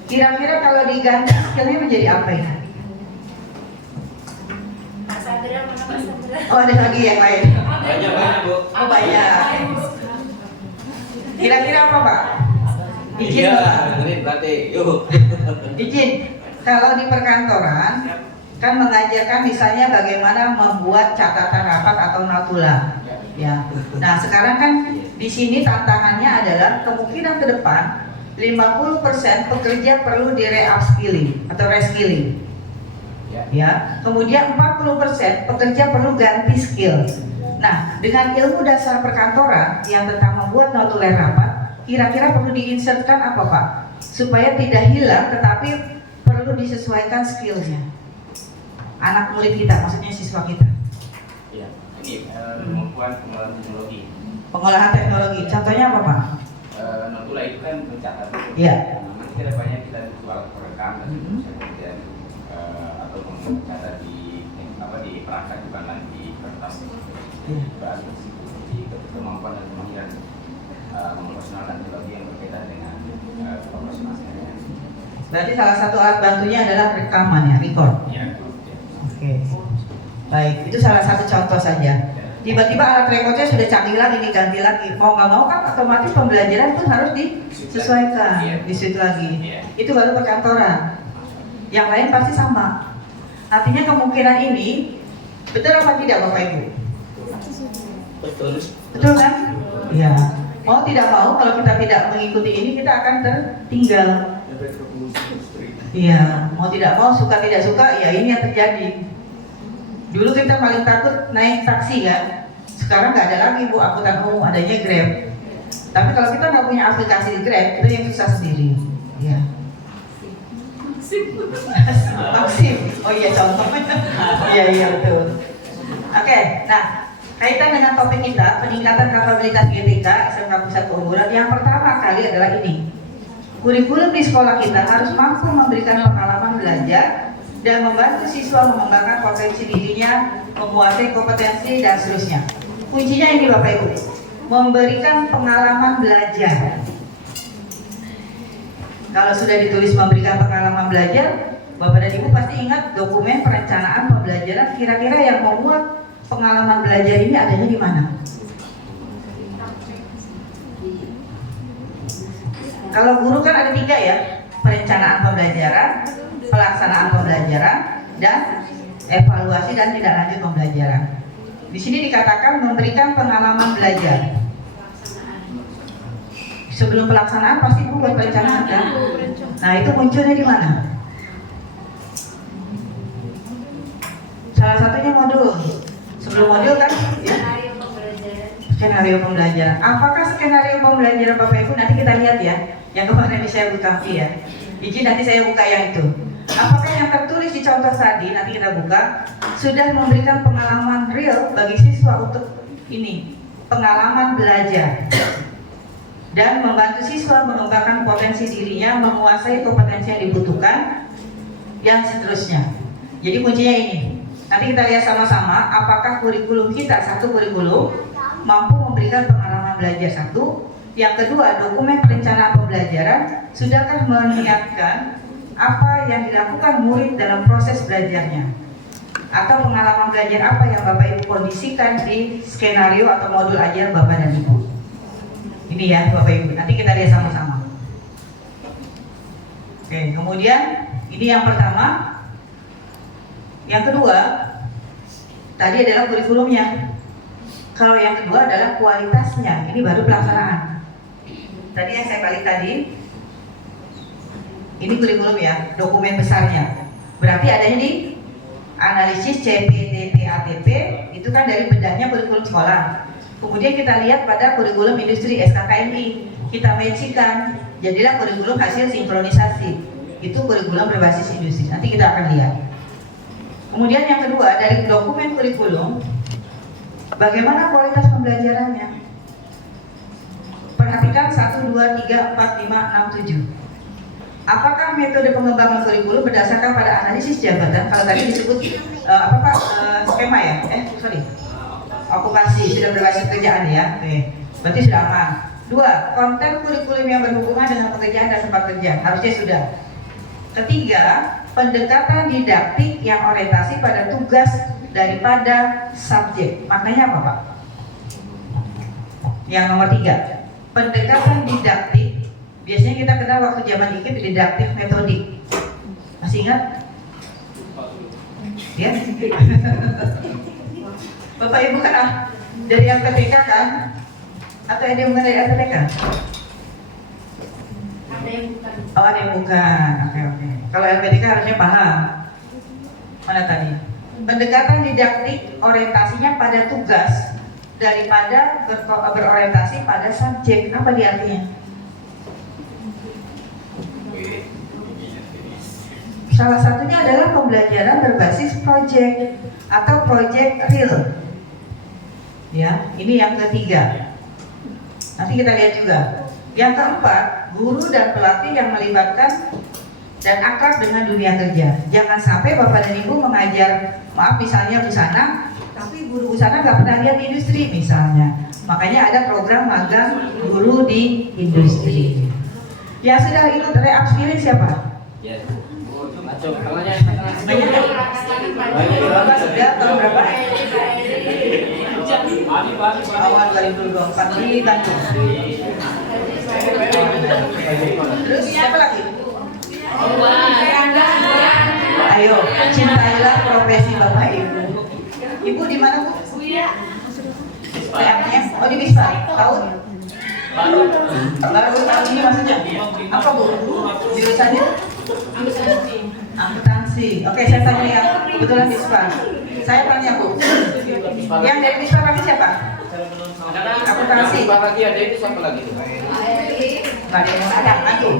Kira-kira kalau diganti skillnya menjadi apa ya? Oh ada lagi yang lain? Banyak Bu. Oh banyak. Kira-kira apa Pak? Izin Iya, Pak. ini berarti yuk. Izin. Kalau di perkantoran kan mengajarkan misalnya bagaimana membuat catatan rapat atau notula. Ya. Nah sekarang kan di sini tantangannya adalah kemungkinan ke depan 50% pekerja perlu di re-upskilling atau reskilling. Ya, kemudian 40% pekerja perlu ganti skill. Nah, dengan ilmu dasar perkantoran yang tentang membuat notulen rapat, kira-kira perlu diinsertkan apa Pak? Supaya tidak hilang, tetapi perlu disesuaikan skillnya. Anak murid kita, maksudnya siswa kita. Ya, ini kemampuan pengolahan teknologi. Pengolahan teknologi, contohnya apa Pak? Notula itu kan mencatat. Iya. Nanti ke depannya kita buat perekam dan kemudian atau mencatat di perangkat bukan lagi di kertas. Di kemampuan dan kemampuan memprofesionalkan teknologi yang berbeda dengan profesionalnya. Berarti salah satu alat bantunya adalah rekaman ya, record. Ya. Oke. Baik, itu salah satu contoh saja. Tiba-tiba alat recordnya sudah canggih lagi, diganti lagi. Mau nggak mau kan otomatis pembelajaran pun harus disesuaikan, di-switch lagi. Itu baru perkantoran. Yang lain pasti sama. Artinya kemungkinan ini betul apa tidak Bapak Ibu? Betul. Betul kan? Ya. Mau tidak mau kalau kita tidak mengikuti ini kita akan tertinggal. Iya, mau tidak mau, suka tidak suka, ya ini yang terjadi. Dulu kita paling takut naik taksi kan, sekarang nggak ada lagi Bu angkutan umum, adanya Grab. Tapi kalau kita nggak punya aplikasi di Grab, kita yang susah sendiri. Ya. Maksim. Oh iya contohnya. Iya betul. Oke, nah kaitan dengan topik kita peningkatan kapabilitas GTK SMK Pusat Keunggulan, yang pertama kali adalah ini. Kurikulum di sekolah kita harus mampu memberikan pengalaman belajar dan membantu siswa mengembangkan potensi dirinya, menguasai kompetensi dan seterusnya. Kuncinya ini Bapak Ibu, memberikan pengalaman belajar. Kalau sudah ditulis memberikan pengalaman belajar, Bapak dan Ibu pasti ingat dokumen perencanaan pembelajaran. Kira-kira yang membuat pengalaman belajar ini adanya di mana? Kalau guru kan ada 3 ya, perencanaan pembelajaran, pelaksanaan pembelajaran, dan evaluasi dan tindak lanjut pembelajaran. Di sini dikatakan memberikan pengalaman belajar. Sebelum pelaksanaan pasti Bu buat perencanaan kan? Nah itu munculnya di mana? Salah satunya modul. Sebelum modul kan? Ya. Skenario pembelajaran. Apakah skenario pembelajaran Bapak Ibu? Nanti kita lihat ya. Yang kemarin ini saya buka ya. Izin nanti saya buka yang itu. Apakah yang tertulis di contoh tadi, nanti kita buka, sudah memberikan pengalaman real bagi siswa untuk ini, pengalaman belajar, dan membantu siswa mengembangkan potensi dirinya, menguasai kompetensi yang dibutuhkan, yang seterusnya. Jadi kuncinya ini. Nanti kita lihat sama-sama apakah kurikulum kita, satu kurikulum mampu memberikan pengalaman belajar satu. Yang kedua, dokumen perencanaan pembelajaran sudahkah mengingatkan apa yang dilakukan murid dalam proses belajarnya, atau pengalaman belajar apa yang Bapak Ibu kondisikan di skenario atau modul ajar Bapak dan Ibu. Ini ya Bapak Ibu, nanti kita lihat sama-sama. Oke, kemudian ini yang pertama. Yang kedua, tadi adalah kurikulumnya. Kalau yang kedua adalah kualitasnya, ini baru pelaksanaan. Tadi yang saya balik tadi, ini kurikulum ya, dokumen besarnya. Berarti adanya di analisis CPTPATP, itu kan dari bedahnya kurikulum sekolah. Kemudian kita lihat pada kurikulum industri SKKNI, kita mention, jadilah kurikulum hasil sinkronisasi. Itu kurikulum berbasis industri, nanti kita akan lihat. Kemudian yang kedua, dari dokumen kurikulum, bagaimana kualitas pembelajarannya? Perhatikan 1, 2, 3, 4, 5, 6, 7. Apakah metode pengembangan kurikulum berdasarkan pada analisis jabatan? Kalau tadi disebut skema ya? Okupasi, sudah berbasis pekerjaan ya? Oke, berarti sudah aman. 2, konten kurikulum yang berhubungan dengan pekerjaan dan tempat kerja, harusnya sudah. Ketiga, pendekatan didaktik yang orientasi pada tugas daripada subjek. Maknanya apa Pak? Yang nomor 3, pendekatan didaktik. Biasanya kita kenal waktu zaman IKIP didaktik metodik. Masih ingat? Ya? Bapak Ibu kan dari LPTK kan? Atau ada yang bukan dari LPTK? Ada yang bukan. Oh ada yang bukan. Oke. Kalau LPTK harusnya paham. Mana tadi? Pendekatan didaktik orientasinya pada tugas daripada berorientasi pada subjek. Apa dia artinya? Salah satunya adalah pembelajaran berbasis project atau project real. Ya, ini yang ketiga. Nanti kita lihat juga. Yang keempat, guru dan pelatih yang melibatkan dan akrab dengan dunia kerja. Jangan sampai Bapak dan Ibu mengajar, maaf misalnya busana, tapi guru busana nggak pernah lihat industri misalnya. Makanya ada program magang guru di industri. Yang sudah ikut re-upskilling siapa? Banyak ya? Bapak sudah tahun berapa? Awal 2024 di Bandung. Terus siapa lagi? Ayo, cintailah profesi Bapak Ibu. Ibu di mana Bu? PA-nya? Oh di Bispa, tahun? Baru tahun ini maksudnya? Apa Bu? Jurusannya? Akuntansi. Oke, saya tanya ya, kebetulan Bispa. Saya tanya Bu, yang dari Bispa lagi siapa? Akuntansi. Lagi ada itu siapa lagi? Nggak ada yang ada, aku.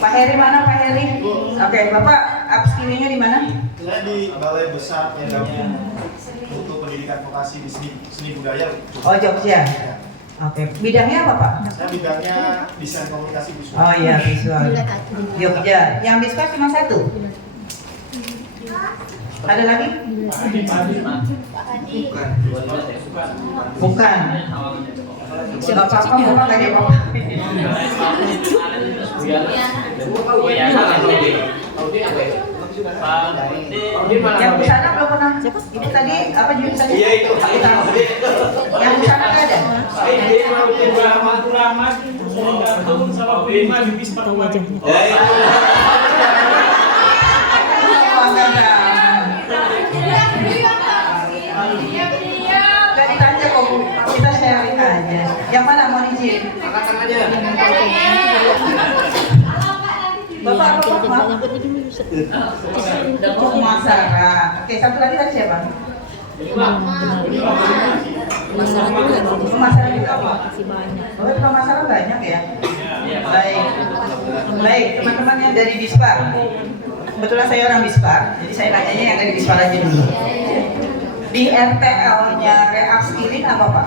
Pak Heri mana Pak Heri? Oke, Bapak upskillingnya di mana? Saya di Balai Besar Pendamping untuk Pendidikan Vokasi di Seni Budaya. Oh Jogja. Oke, bidangnya apa Pak? Saya bidangnya desain komunikasi visual. Oh iya visual. Jogja. Yang Bispa cuma satu. Ada lagi? Bukan. Bapak nggak ada Bapak. Yang di sana belum pernah. Ini tadi apa jurusannya? Iya itu. Yang di sana nggak ada. Nggak ditanya kok Bu, kita sharing aja. Yang mana mau izin? Bapak apa Pak? Oh Masara. Oke, satu lagi tadi siapa? Masara juga Pak. Oh, Masara banyak ya. Baik. Baik, teman-teman yang dari Bispa. Kebetulan saya orang Bispa, jadi saya nanyanya yang dari Bispa aja dulu. Di RTL-nya re-upskilling apa Pak?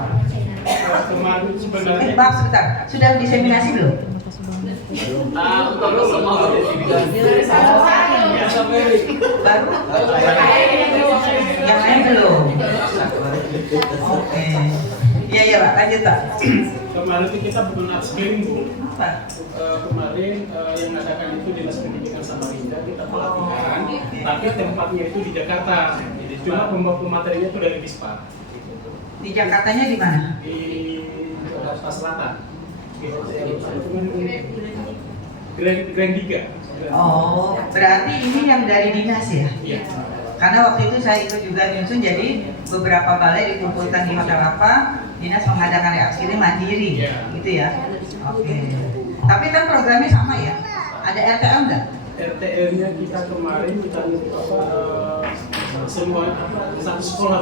Maaf sebentar, sudah diseminasi belum? Baru? Yang lain belum? Oke. Iya iya Pak, lanjut Pak. Kemarin itu kita bukan upskilling Bu. Apa? Kemarin yang mengadakan itu Dinas Pendidikan Samarinda, kita pelatihan, tapi tempatnya itu di Jakarta. Cuma pematerinya itu dari Bispa. Di Jakartanya di mana? Di Jakarta Selatan. Grand Diga. Oh, berarti ini yang dari dinas ya? Iya. Karena waktu itu saya ikut juga nyusun, jadi beberapa balai dikumpulkan di hotel apa, dinas mengadakan re-upskilling mandiri, gitu ya? Oke. Tapi kan programnya sama ya? Ada RTL nggak? RTL-nya kita kemarin kita semua satu sekolah.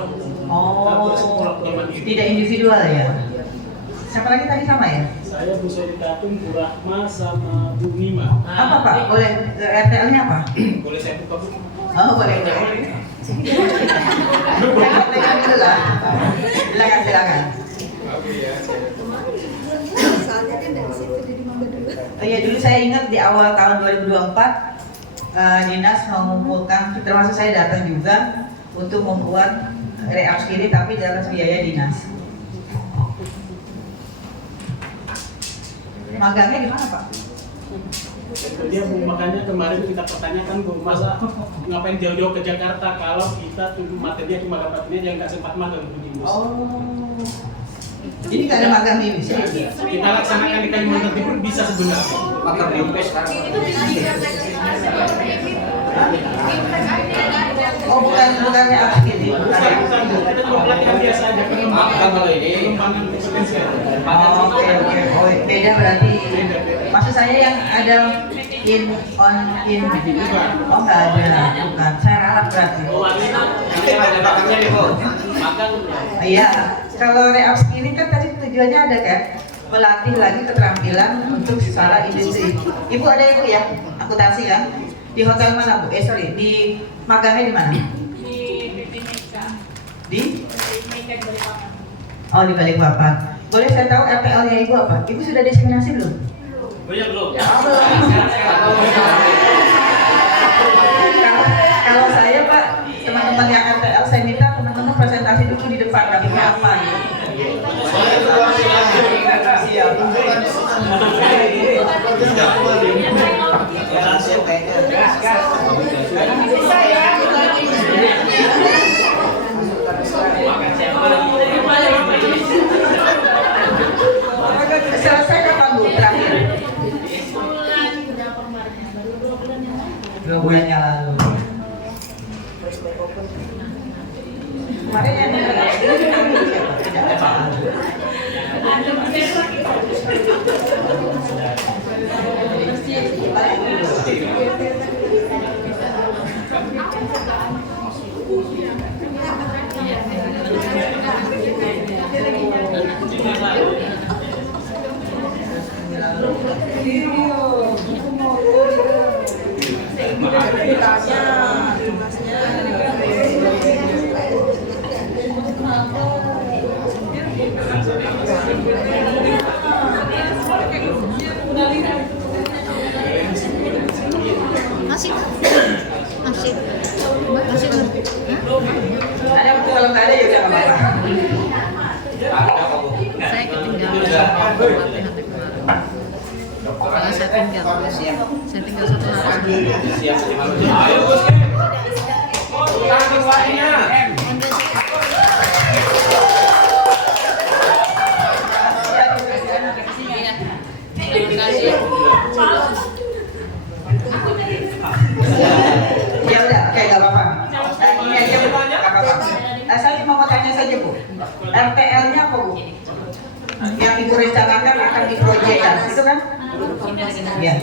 Oh, sekolah mandiri. tidak individual ya? Siapa lagi tadi sama ya? Saya Bu Seri Tatung, Bu Rahma, sama Bu Nima. Apa Pak? Boleh RTL-nya apa? Boleh saya buka Bu? Oh boleh. Silakan dulu lah. Silakan. Oh iya, dulu saya ingat di awal tahun 2024 dinas mengumpulkan, termasuk saya datang juga untuk membuat re-upskilling tapi dalam biaya dinas. Magangnya di mana Pak? Dia Bu, makanya kemarin kita pertanyakan Bu, masa ngapain jauh-jauh ke Jakarta kalau kita tuh materinya cuma dapat ini aja nggak sempat magang di Indus. Oh, jadi nggak ada magang di Indonesia? Kita laksanakan di Kalimantan Timur bisa sebenarnya. Magang di UPS kan? Oh bukannya upskilling? Bukan Bu, kita cuma pelatihan biasa aja. Magang kalau ini. Pengembangan kompetensi. Oke. Oh beda berarti. Maksud saya yang ada in. Oh nggak ada, bukan. Saya ralat berarti. Yang ada magangnya nih Bu. Magang. Iya. Kalau re-upskilling kan tadi tujuannya ada kan? Melatih lagi keterampilan untuk skala industri. Ibu ada Ibu ya? Akuntansi kan? Di hotel mana Bu? Di magangnya di mana? Di BPMK. Di? BPMK Balikpapan. Oh di Balikpapan. Boleh saya tahu RTL-nya Ibu apa? Ibu sudah diseminasi belum? Belum. Kalau saya Pak, teman-teman yang RTL saya minta teman-teman presentasi dulu di depan dapatnya apa gitu. Siap. Selesai kapan Bu terakhir? Dua bulan yang lalu. Saya tinggal 1 hari. Siap, ayo bos. Tanggung lainnya. Ya udah, oke, nggak apa-apa. Ini aja Bu, nggak apa-apa. Saya mau tanya saja Bu, RTL-nya apa Bu? Yang Ibu rencanakan akan diproyekkan, itu kan? Iya.